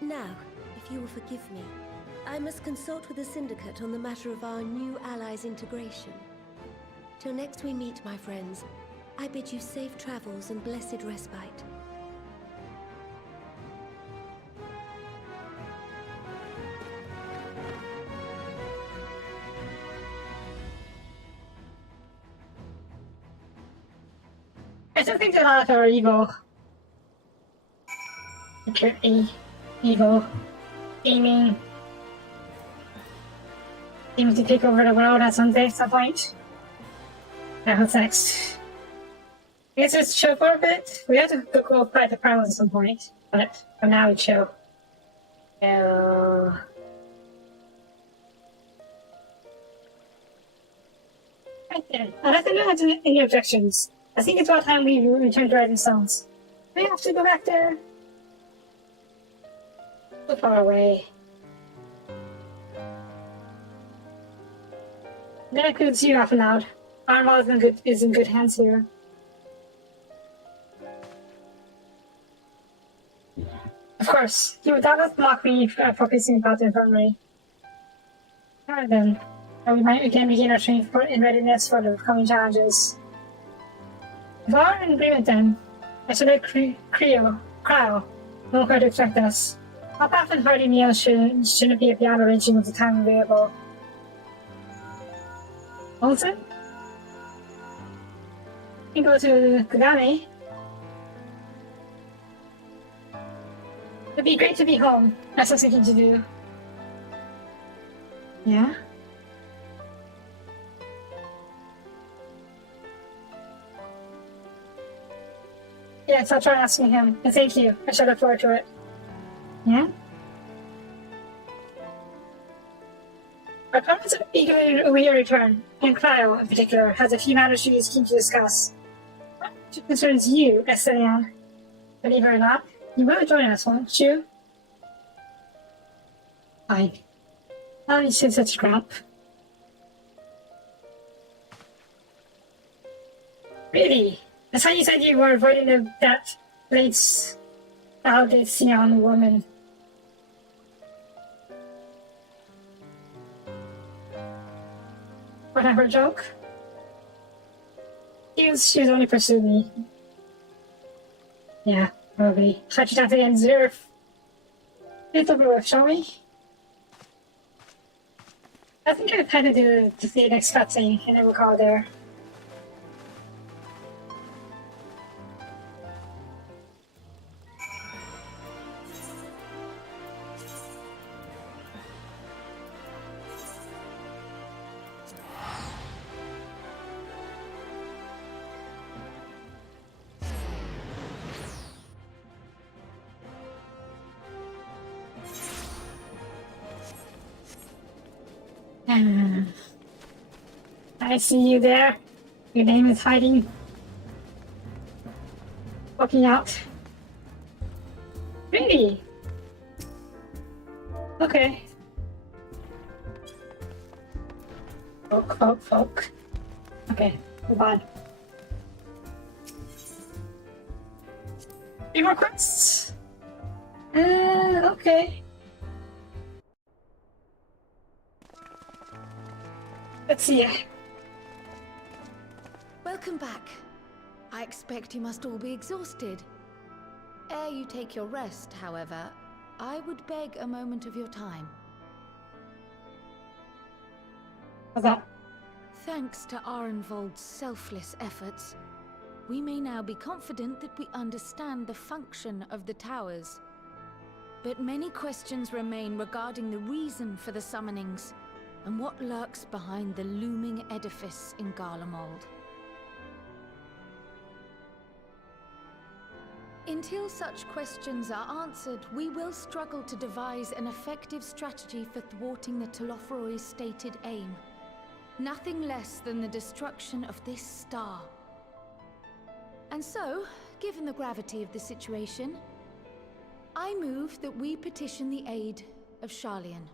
Now, if you will forgive me, I must consult with the Syndicate on the matter of our new allies' integration. Till next we meet, my friends, I bid you safe travels and blessed respite. I don't think that are evil. Okay, evil. Aiming to take over the world at some point. Now what's next? I guess it's chill for a bit. We have to go fight the primals at some point, but for now it's chill. Right then. Unless anyone has any objections, I think it's about time we return to Rising Stones. We have to go back there. So far away. Then I could see you half an hour. Armal is in good hands here. Of course, you would doubtless mock me for pacing about the infirmary. Alright then, we might again begin our training in readiness for the coming challenges. If we are in agreement then, I should let Cryo know where to expect us. Our path and hearty meals shouldn't be beyond the reaching of the time available. Olsen? You can go to Kagame. It'd be great to be home. That's what I'm thinking to do. Yeah? Yes, I'll try asking him. And thank you. I shall look forward to it. Yeah? Our comments are eagerly await your return, and Cryo, in particular, has a few matters she is keen to discuss. What concerns you, Estelian? Believe it or not, you will join us, won't you? Fine. Oh, you said such crap. Really? That's how you said you were avoiding that place out this young woman. Whatever joke. She was only pursuing me. Yeah, probably. Touch that again, Zerf. Little bit, shall we? I think I've had to do the next cutscene, and then we'll call there. I see you there. Your name is hiding. Looking out. Really? Okay. Folk. Okay, move on. Any more quests? Okay. Let's see. Welcome back. I expect you must all be exhausted. Ere you take your rest, however, I would beg a moment of your time. What's that? Thanks to Arenvold's selfless efforts, we may now be confident that we understand the function of the towers. But many questions remain regarding the reason for the summonings, and what lurks behind the looming edifice in Garlemald. Until such questions are answered, we will struggle to devise an effective strategy for thwarting the Telophoroi's stated aim. Nothing less than the destruction of this star. And so, given the gravity of the situation, I move that we petition the aid of Sharlayan.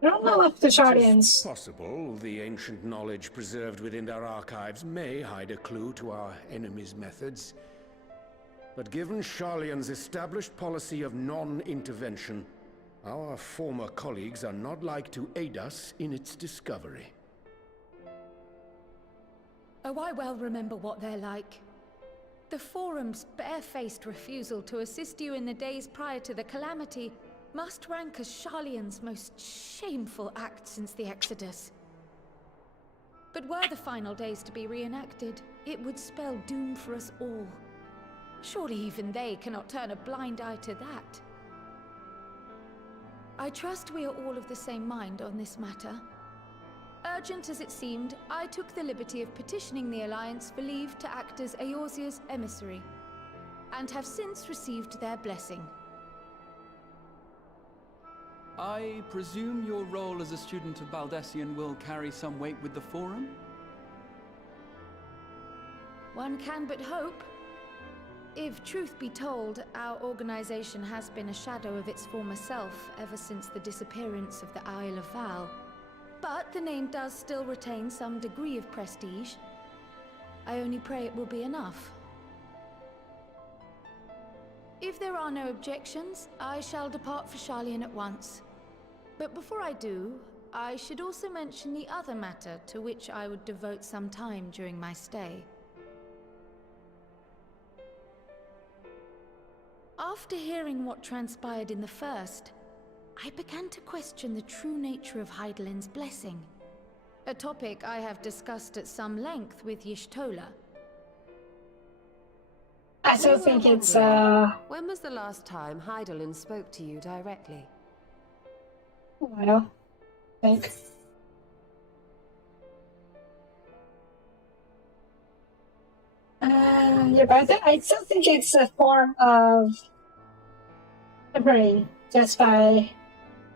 I don't know if the Sharlayans. It's possible the ancient knowledge preserved within our archives may hide a clue to our enemy's methods. But given Sharlayan's established policy of non-intervention, our former colleagues are not like to aid us in its discovery. Oh, I well remember what they're like. The Forum's barefaced refusal to assist you in the days prior to the calamity must rank as Sharlayan's most shameful act since the Exodus. But were the final days to be reenacted, it would spell doom for us all. Surely even they cannot turn a blind eye to that. I trust we are all of the same mind on this matter. Urgent as it seemed, I took the liberty of petitioning the Alliance for leave to act as Eorzea's emissary, and have since received their blessing. I presume your role as a student of Baldessian will carry some weight with the Forum? One can but hope. If truth be told, our organization has been a shadow of its former self ever since the disappearance of the Isle of Val. But the name does still retain some degree of prestige. I only pray it will be enough. If there are no objections, I shall depart for Sharlayan at once. But before I do, I should also mention the other matter to which I would devote some time during my stay. After hearing what transpired in the first, I began to question the true nature of Hydaelyn's blessing. A topic I have discussed at some length with Y'shtola. I still think it's, When was the last time Hydaelyn spoke to you directly? Well, I think. Yeah, but I still think it's a form of tempering, just by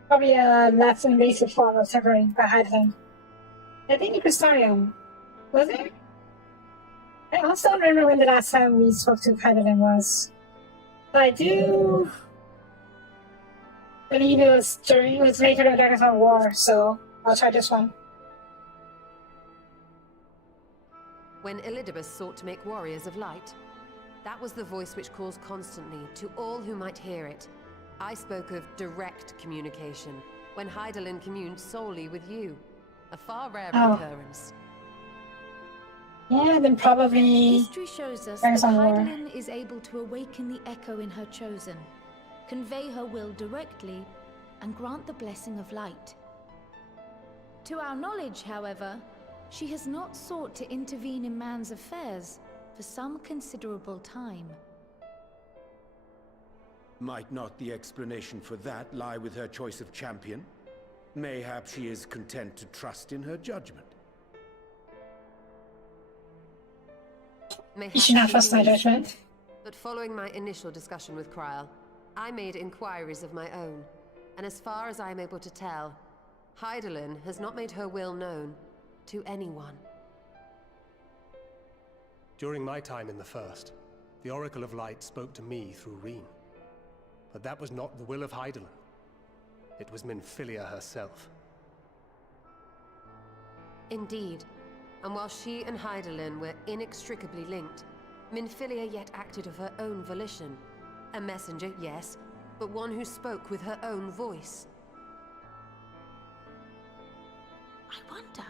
probably a less invasive form of tempering by Hydaelyn. I think Crystarium, was it? I also don't remember when the last time we spoke to Hydaelyn was. I do believe it was later the Daggers of War, so I'll try this one. When Elidibus sought to make warriors of light, that was the voice which calls constantly to all who might hear it. I spoke of direct communication, when Hydaelyn communed solely with you. A far rarer occurrence. Yeah, then probably History shows us that Daggers of War. Hydaelyn is able to awaken the echo in her chosen, convey her will directly, and grant the blessing of light. To our knowledge, however, she has not sought to intervene in man's affairs for some considerable time. Might not the explanation for that lie with her choice of champion? Mayhap she is content to trust in her judgment. You should not trust my judgment. But following my initial discussion with Kryl, I made inquiries of my own. And as far as I am able to tell, Hydaelyn has not made her will known to anyone. During my time in the First, the Oracle of Light spoke to me through Reen. But that was not the will of Hydaelyn. It was Minfilia herself. Indeed. And while she and Hydaelyn were inextricably linked, Minfilia yet acted of her own volition. A messenger, yes, but one who spoke with her own voice. I wonder,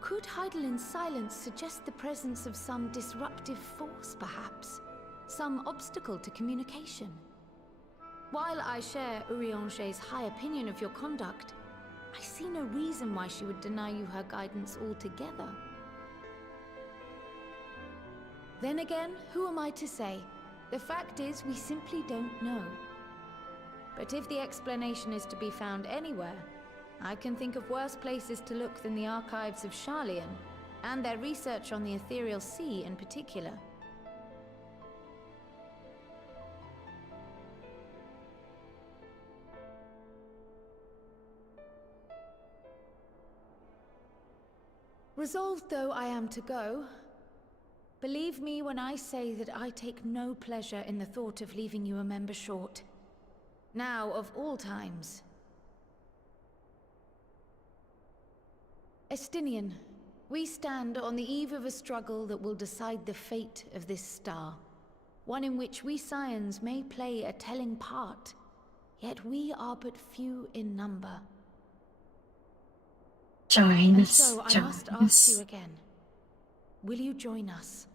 could Hydaelyn's silence suggest the presence of some disruptive force, perhaps? Some obstacle to communication? While I share Urianger's high opinion of your conduct, I see no reason why she would deny you her guidance altogether. Then again, who am I to say? The fact is, we simply don't know. But if the explanation is to be found anywhere, I can think of worse places to look than the archives of Sharlayan, and their research on the Ethereal Sea in particular. Resolved though I am to go, believe me when I say that I take no pleasure in the thought of leaving you a member short. Now, of all times. Estinian, we stand on the eve of a struggle that will decide the fate of this star. One in which we Scions may play a telling part, yet we are but few in number. Join And us, so I join must us. ask you again, will you join us?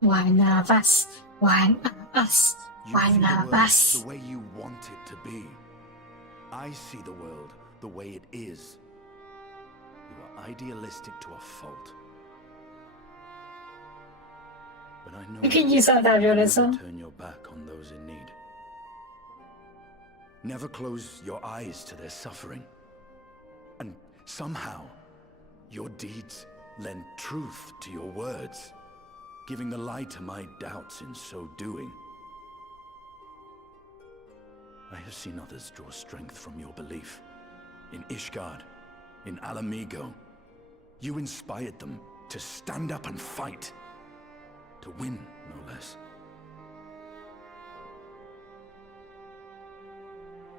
One of us, one of us, You one view the of world us. the way you want it to be. I see the world the way it is. You are idealistic to a fault. But I know You can use that never realism. turn your back on those in need. Never close your eyes to their suffering. And somehow, your deeds lend truth to your words, giving the lie to my doubts in so doing. I have seen others draw strength from your belief. In Ishgard, in Alamigo, you inspired them to stand up and fight. To win, no less.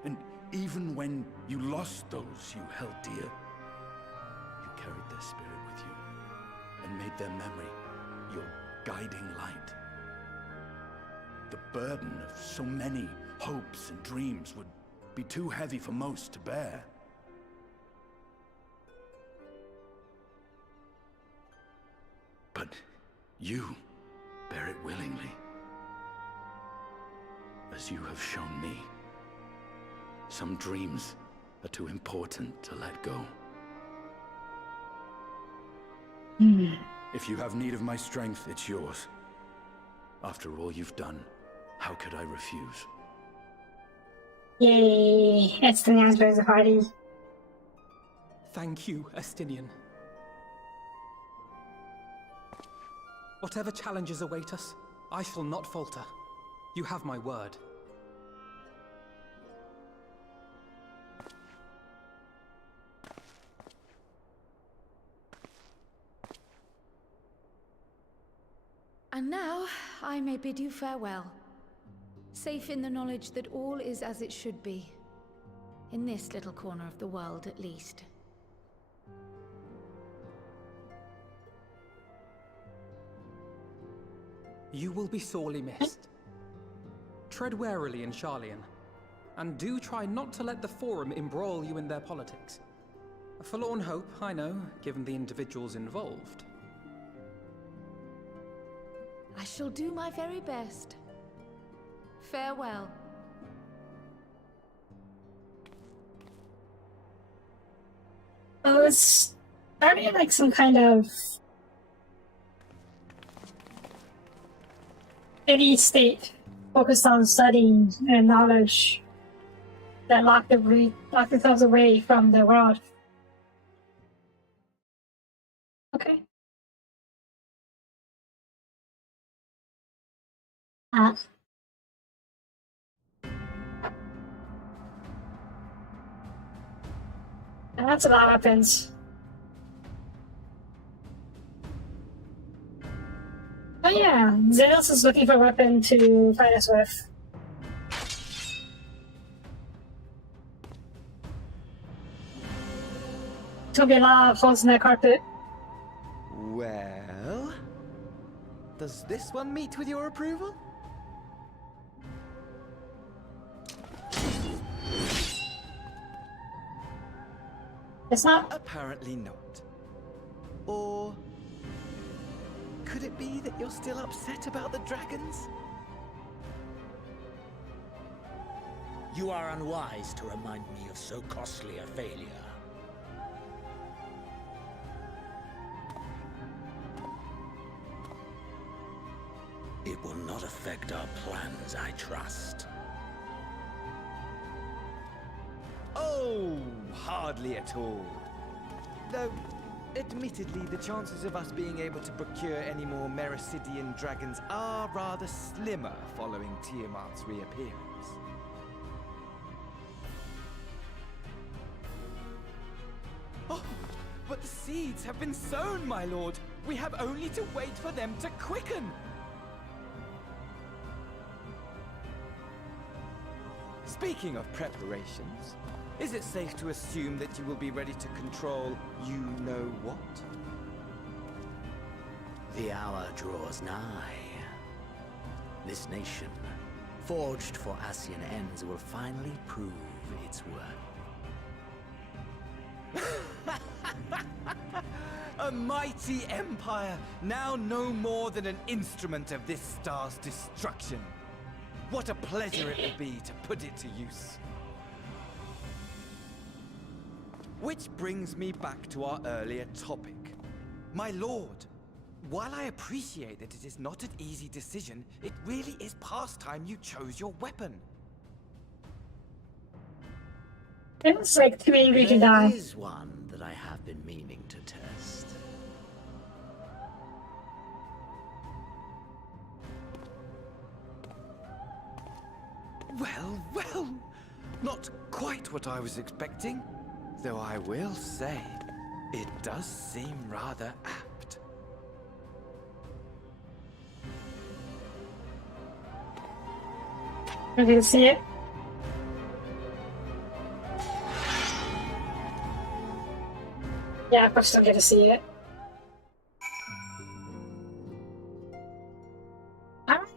And even when you lost those you held dear, you carried their spirit with you and made their memory your guiding light. The burden of so many hopes and dreams would be too heavy for most to bear. But you bear it willingly, as you have shown me. Some dreams are too important to let go. If you have need of my strength, it's yours. After all you've done, how could I refuse? Yay, it's the Asperger's party. Thank you, Estinian. Whatever challenges await us, I shall not falter. You have my word. And now, I may bid you farewell. Safe in the knowledge that all is as it should be. In this little corner of the world, at least. You will be sorely missed. Tread warily in Sharlayan, and do try not to let the Forum embroil you in their politics. A forlorn hope, I know, given the individuals involved. I shall do my very best. Farewell. Oh, it's starting like some kind of steady state focused on studying and knowledge that lock themselves away from the world. Okay. And that's a lot of weapons. Oh yeah, Xenos is looking for a weapon to fight us with. There'll be a lot of holes in that carpet. Well, does this one meet with your approval? It's not. Apparently not. Or could it be that you're still upset about the dragons? You are unwise to remind me of so costly a failure. It will not affect our plans, I trust. Oh, hardly at all. Though, admittedly, the chances of us being able to procure any more Mericidian dragons are rather slimmer following Tiamat's reappearance. Oh, but the seeds have been sown, my lord. We have only to wait for them to quicken. Speaking of preparations, is it safe to assume that you will be ready to control you-know-what? The hour draws nigh. This nation, forged for Ascian ends, will finally prove its worth. A mighty empire, now no more than an instrument of this star's destruction. What a pleasure it will be to put it to use. Which brings me back to our earlier topic. My lord, while I appreciate that it is not an easy decision, it really is past time you chose your weapon. It looks like too angry to die. There is one that I have been meaning to test. Well, well, not quite what I was expecting. Though I will say, it does seem rather apt. I can see it. Yeah, of course, don't get to see it. Alright.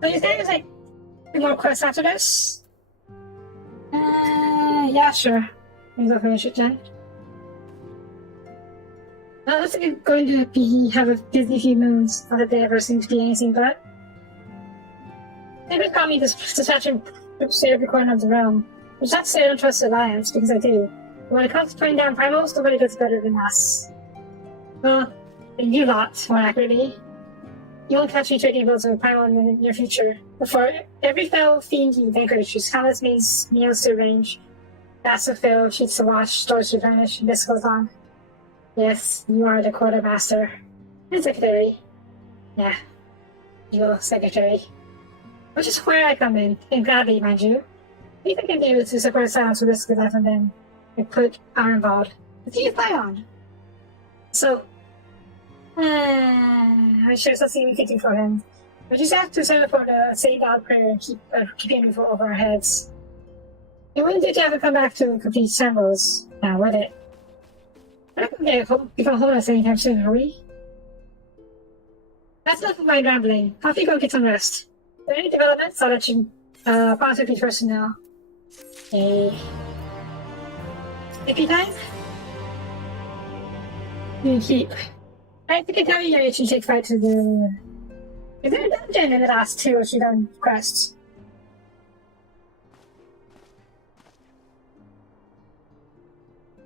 So you think there's like 3 more quests after this? Yeah, sure. Maybe I'll finish it then. Looks like it's going to be have a busy few moons. Not that they ever seem to be anything but. Maybe call me dispatching troops to every corner of the realm. Which not to say I don't trust the Alliance, because I do. But when it comes to putting down primals, nobody does better than us. Well, you lot, more accurately. You won't catch me trading blows with a primal in the near future. Before every fell fiend you vanquish, whose countless means meals to arrange, bats to fill, sheets to wash, stores to furnish, and this goes on. Yes, you are the quartermaster. And secretary. Yeah, evil secretary. Which is where I come in, and gladly, mind you. Anything I can do to support silence with risk of life and then put our involved. What do you fly on? So, I should have something we could do for him. We just have to settle for the St. God prayer and keep him over our heads. It wouldn't do to have to come back to complete symbols now, would it? I don't think we can hold us anytime soon, are we? That's enough of my rambling. Off you go get some rest. If there are any developments, I'll let you pass with me first now. Okay. Sleepy time? You keep. I think I tell you you should take fight to the... Is there a dungeon in the last 2 or 3 done quests?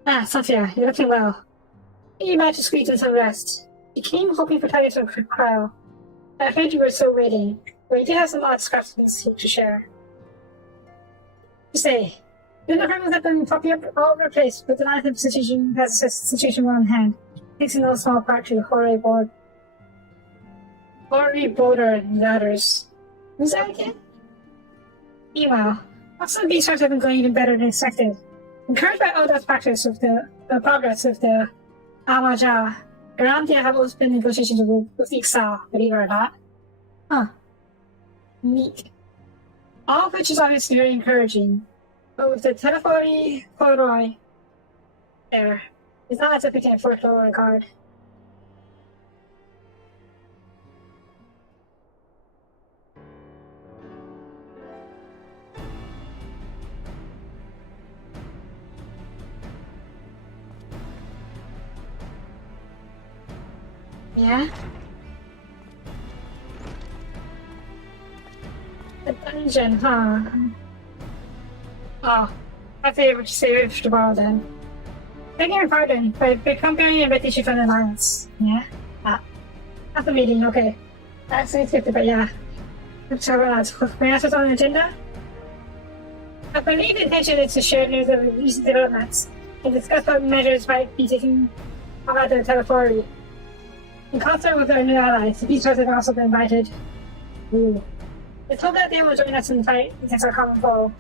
Ah, Sophia, you're looking well. You managed to squeeze in some rest. You came hoping for tidings from Cryo. I heard you were still waiting, but you did have some odd scraps to share. To say, the Underground have been popping up all over the place, but the United situation has a situation well in hand. Thanks in no small part to Hoary Boulder and the others. Who's that again? Meanwhile, lots of these have been going even better than expected. Encouraged by all that progress of the Amaja, around there have always been negotiations with the XIV, believe it or not. Huh. Neat. All of which is obviously very encouraging. But with the Telephony Polaroid there, it's not as if we can afford to lower a card. Yeah? The dungeon, huh? Oh, my favorite save tomorrow then. Begging your pardon, but comparing invitation from the Alliance. Yeah? Not the meeting, okay. That's unexpected, but yeah. So we're not on the agenda? I believe the intention is to share news of recent developments and discuss what measures might be taken about the Telephony. In concert with our new allies, the Beastars have also been invited. Ooh. It's hoped that they will join us in the fight against our common foe.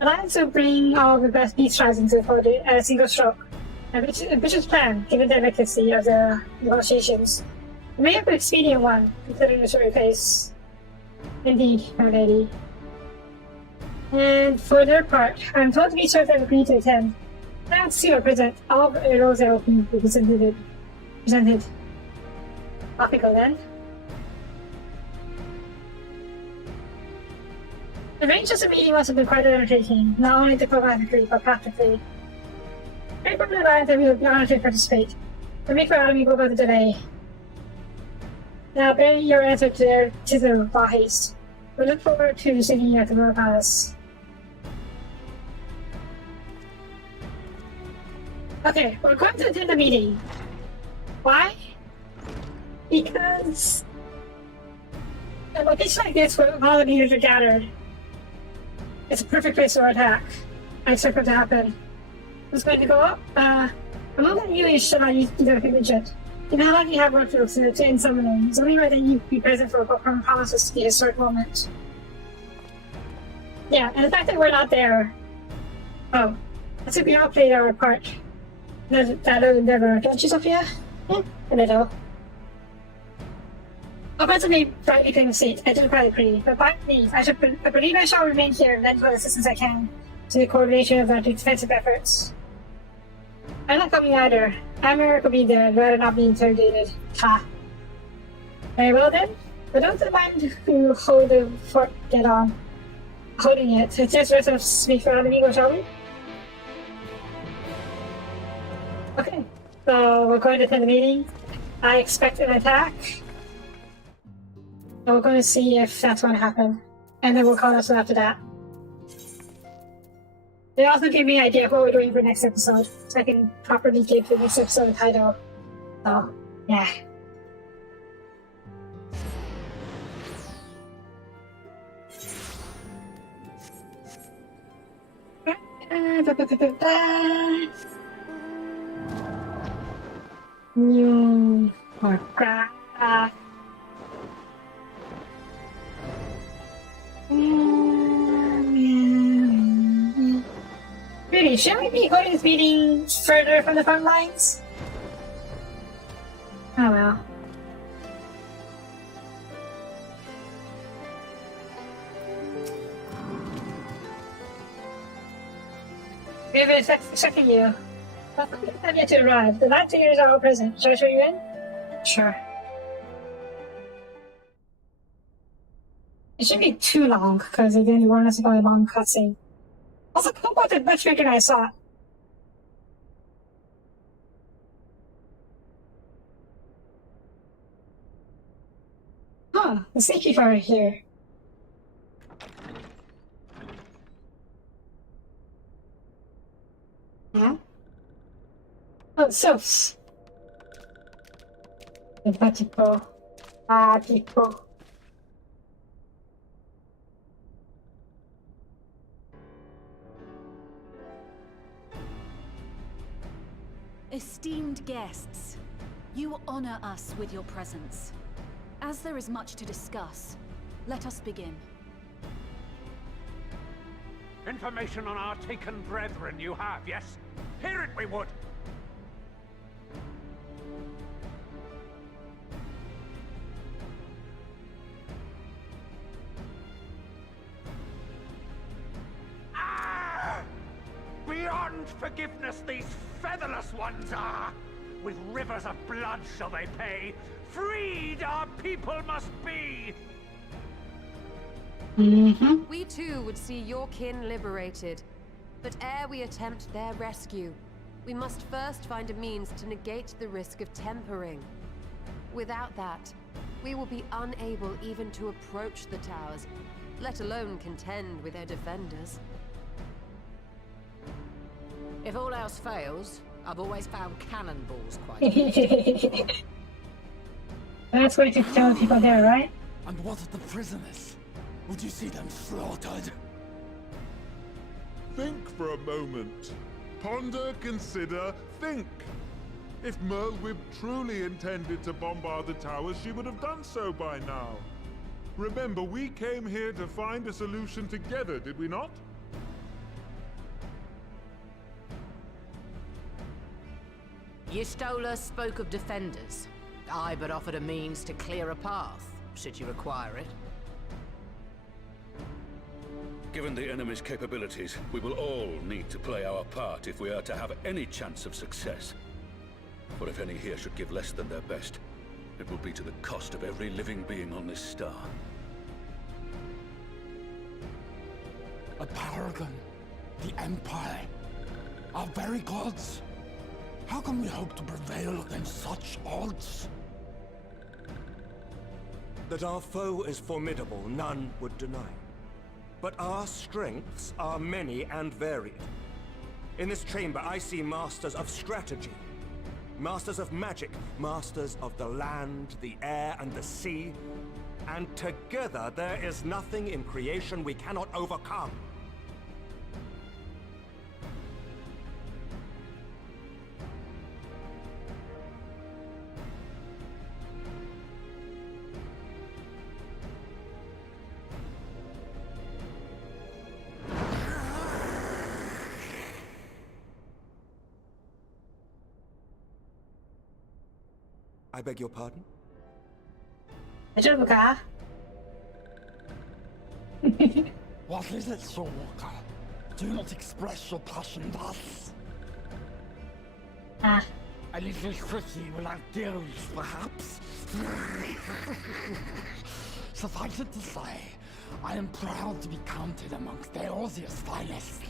Alliance will bring all the best Beastars into the fold at a single stroke. A ambitious plan, given the efficacy of the negotiations. It may have an expedient one, considering the short pace. Indeed, my lady. And for their part, I'm told the Beastars have agreed to attend. Thanks to your present, all roles will be presented. Off we go then. The range of the meeting must have been quite an undertaking, not only diplomatically, but practically. Great from the Alliance that we would be honored to participate. But make for me go about the delay. Now, bear your answer to the law haste. We look forward to seeing you at the Royal Palace. Okay, we're going to attend the meeting. Why? Because a location like this where all the leaders are gathered, it's a perfect place for attack. I expect it to happen. Who's going to go up? A moment you should not use either contingent. You know how long you have work to end some of them. It's only right that you be present for what promises to be a historic moment. Yeah, and the fact that we're not there. Oh, that's if we all played our part. That endeavor, don't you, Sophia? A little. I'll presently rightly claim a seat. I didn't quite agree, but by me, I believe I shall remain here and lend what assistance I can to the coordination of our defensive efforts. I'm not coming either. America will be there, and rather not be interrogated. Ha. Very well then. But don't mind who hold the fort get on. Holding it. It's just worth of speak for other amigo, shall we? Okay, so we're going to attend the meeting. I expect an attack. And we're going to see if that's going to happen. And then we'll call us after that. They also gave me an idea of what we're doing for next episode, so I can properly give the next episode a title. So, yeah. New Warcraft. Really, should we be going to this meeting further from the front lines? Oh well. Give it a second year. I've yet to arrive. The last 2 years are all present. Shall I show you in? Sure. It shouldn't be too long, because it didn't warn us about a long cutscene. Also, Cobalt is much bigger than I thought. Huh, the safety are here. Yeah? Oh, soaps. Simpatico. Simpatico. Esteemed guests, you honor us with your presence. As there is much to discuss, let us begin. Information on our taken brethren you have, yes? Hear it we would! Ah! Beyond forgiveness these featherless ones are! With rivers of blood shall they pay. Freed our people must be! We too would see your kin liberated. But ere we attempt their rescue, we must first find a means to negate the risk of tempering. Without that, we will be unable even to approach the towers, let alone contend with their defenders. If all else fails, I've always found cannonballs quite good. That's way to kill people there, right? And what of the prisoners? Would you see them slaughtered? Think for a moment. Ponder, consider, think. If Merlwyb truly intended to bombard the towers, she would have done so by now. Remember, we came here to find a solution together, did we not? Y'Stola spoke of defenders. I but offered a means to clear a path, should you require it. Given the enemy's capabilities, we will all need to play our part if we are to have any chance of success. For if any here should give less than their best, it will be to the cost of every living being on this star. A paragon, the Empire, our very gods. How can we hope to prevail against such odds? That our foe is formidable, none would deny. But our strengths are many and varied. In this chamber, I see masters of strategy, masters of magic, masters of the land, the air, and the sea. And together, there is nothing in creation we cannot overcome. I beg your pardon? What is it, Soapie? Do not express your passion thus. A little tricky without deals, perhaps? Suffice it to say, I am proud to be counted amongst Eorzea's finest.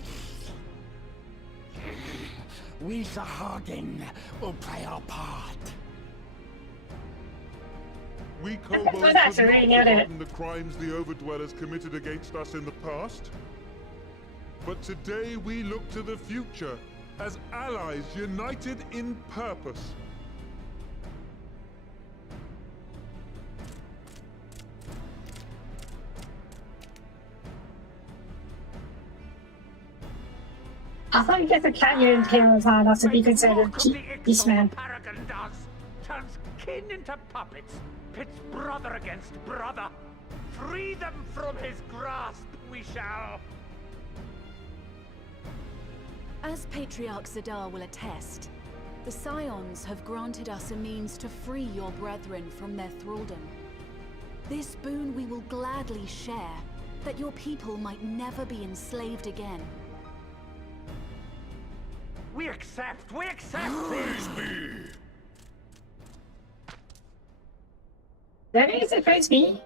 We Sahagin will play our part. We kobolds have not forgotten the crimes the Overdwellers committed against us in the past. But today we look to the future as allies united in purpose. I thought you get the cat ear and tail is on us to be considered Beastman. Paragon does. Turns kin into puppets. Pits brother against brother. Free them from his grasp, we shall. As Patriarch Zadar will attest, The Scions have granted us a means to free your brethren from their thraldom. This boon we will gladly share, that your people might never be enslaved again. We accept! We accept! Praise be! That is a praise me.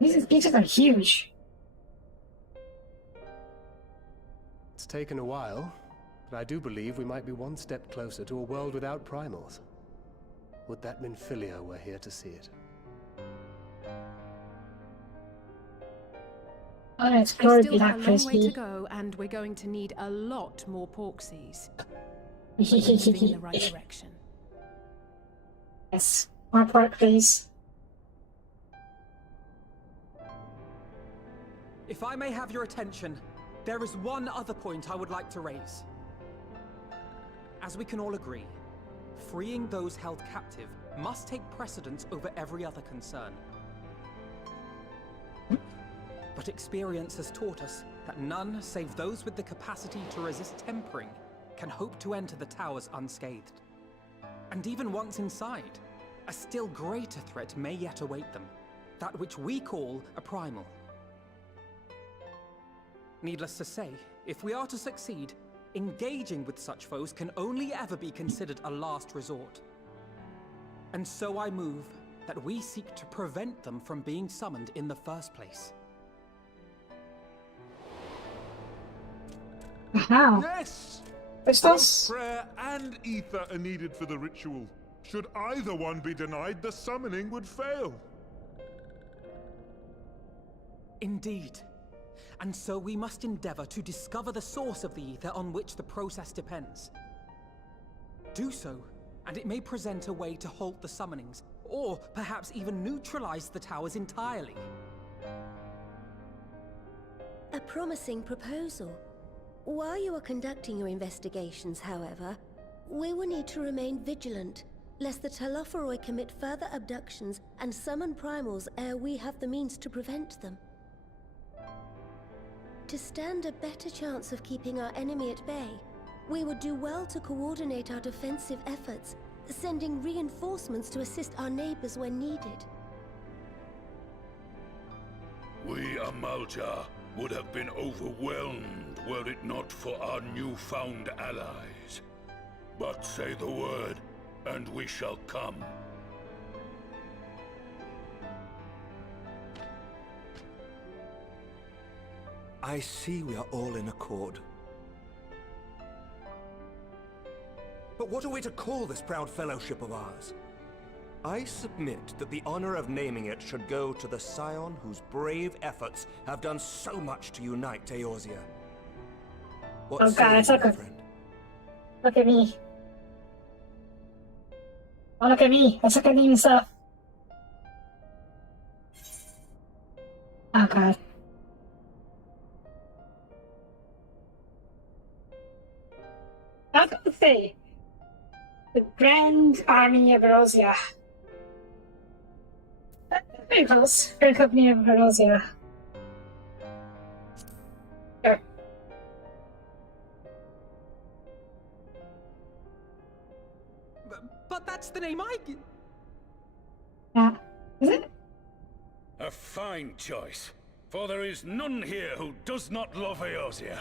These speeches are huge. It's taken a while, but I do believe we might be one step closer to a world without primals. Would that Minfilia were here to see it. Oh, it's We glory still be have that a long praise way to me. go, and we're going to need a lot more Porksies. But we're moving in the right direction. Yes, more pork, please. If I may have your attention, there is one other point I would like to raise. As we can all agree, freeing those held captive must take precedence over every other concern. But experience has taught us that none save those with the capacity to resist tempering can hope to enter the towers unscathed. And even once inside, a still greater threat may yet await them, that which we call a primal. Needless to say, if we are to succeed, engaging with such foes can only ever be considered a last resort. And so I move that we seek to prevent them from being summoned in the first place. Wow. Yes! Crystals? Both prayer and ether are needed for the ritual. Should either one be denied, the summoning would fail. Indeed. And so we must endeavor to discover the source of the ether on which the process depends. Do so, and it may present a way to halt the summonings, or perhaps even neutralize the towers entirely. A promising proposal. While you are conducting your investigations, however, we will need to remain vigilant, lest the Telophoroi commit further abductions and summon primals ere we have the means to prevent them. To stand a better chance of keeping our enemy at bay, we would do well to coordinate our defensive efforts, sending reinforcements to assist our neighbors when needed. We, Amalja, would have been overwhelmed were it not for our newfound allies. But say the word, and we shall come. I see we are all in accord. But what are we to call this proud fellowship of ours? I submit that the honor of naming it should go to the Scion whose brave efforts have done so much to unite Eorzea. What Oh god, say you, look at, friend? look at me. Oh, look at me. I suck at naming stuff. Oh god. I was gonna say, the Grand Army of Eorzea. Very close. Grand Company of Eorzea. Sure. But that's the name I... Yeah. Is it? A fine choice, for there is none here who does not love Eorzea.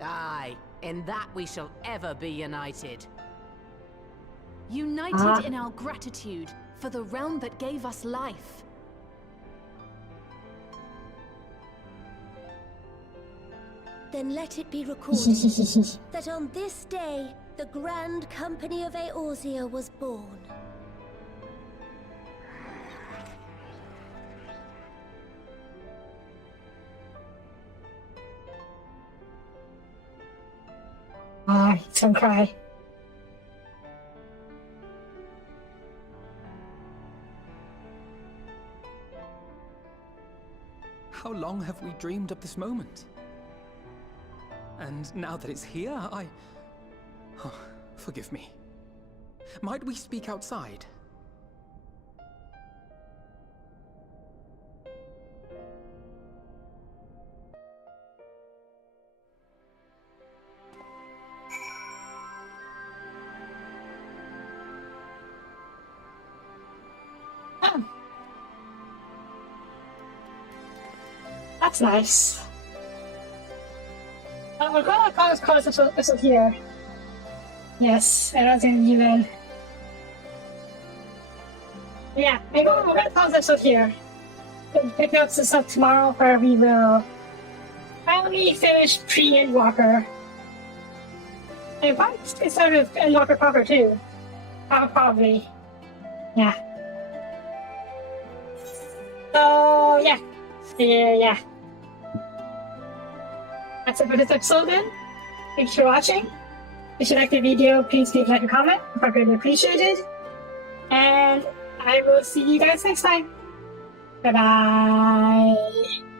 Aye, in that we shall ever be united. United in our gratitude for the realm that gave us life. Then let it be recorded that on this day, the Grand Company of Eorzea was born. Ah, he's gonna cry. How long have we dreamed of this moment? And now that it's here, Oh, forgive me. Might we speak outside? Oh. That's nice. We're gonna close this episode here. Yes, I don't think even. Yeah, we're gonna close this episode here. We'll pick up some stuff tomorrow where we will finally finish pre-Endwalker. And probably start with Endwalker proper too. Probably. Yeah. So, yeah. Yeah. That's it for this episode then. Thanks for watching. If you like the video, please leave a like and comment. I really appreciate it. And I will see you guys next time. Bye-bye.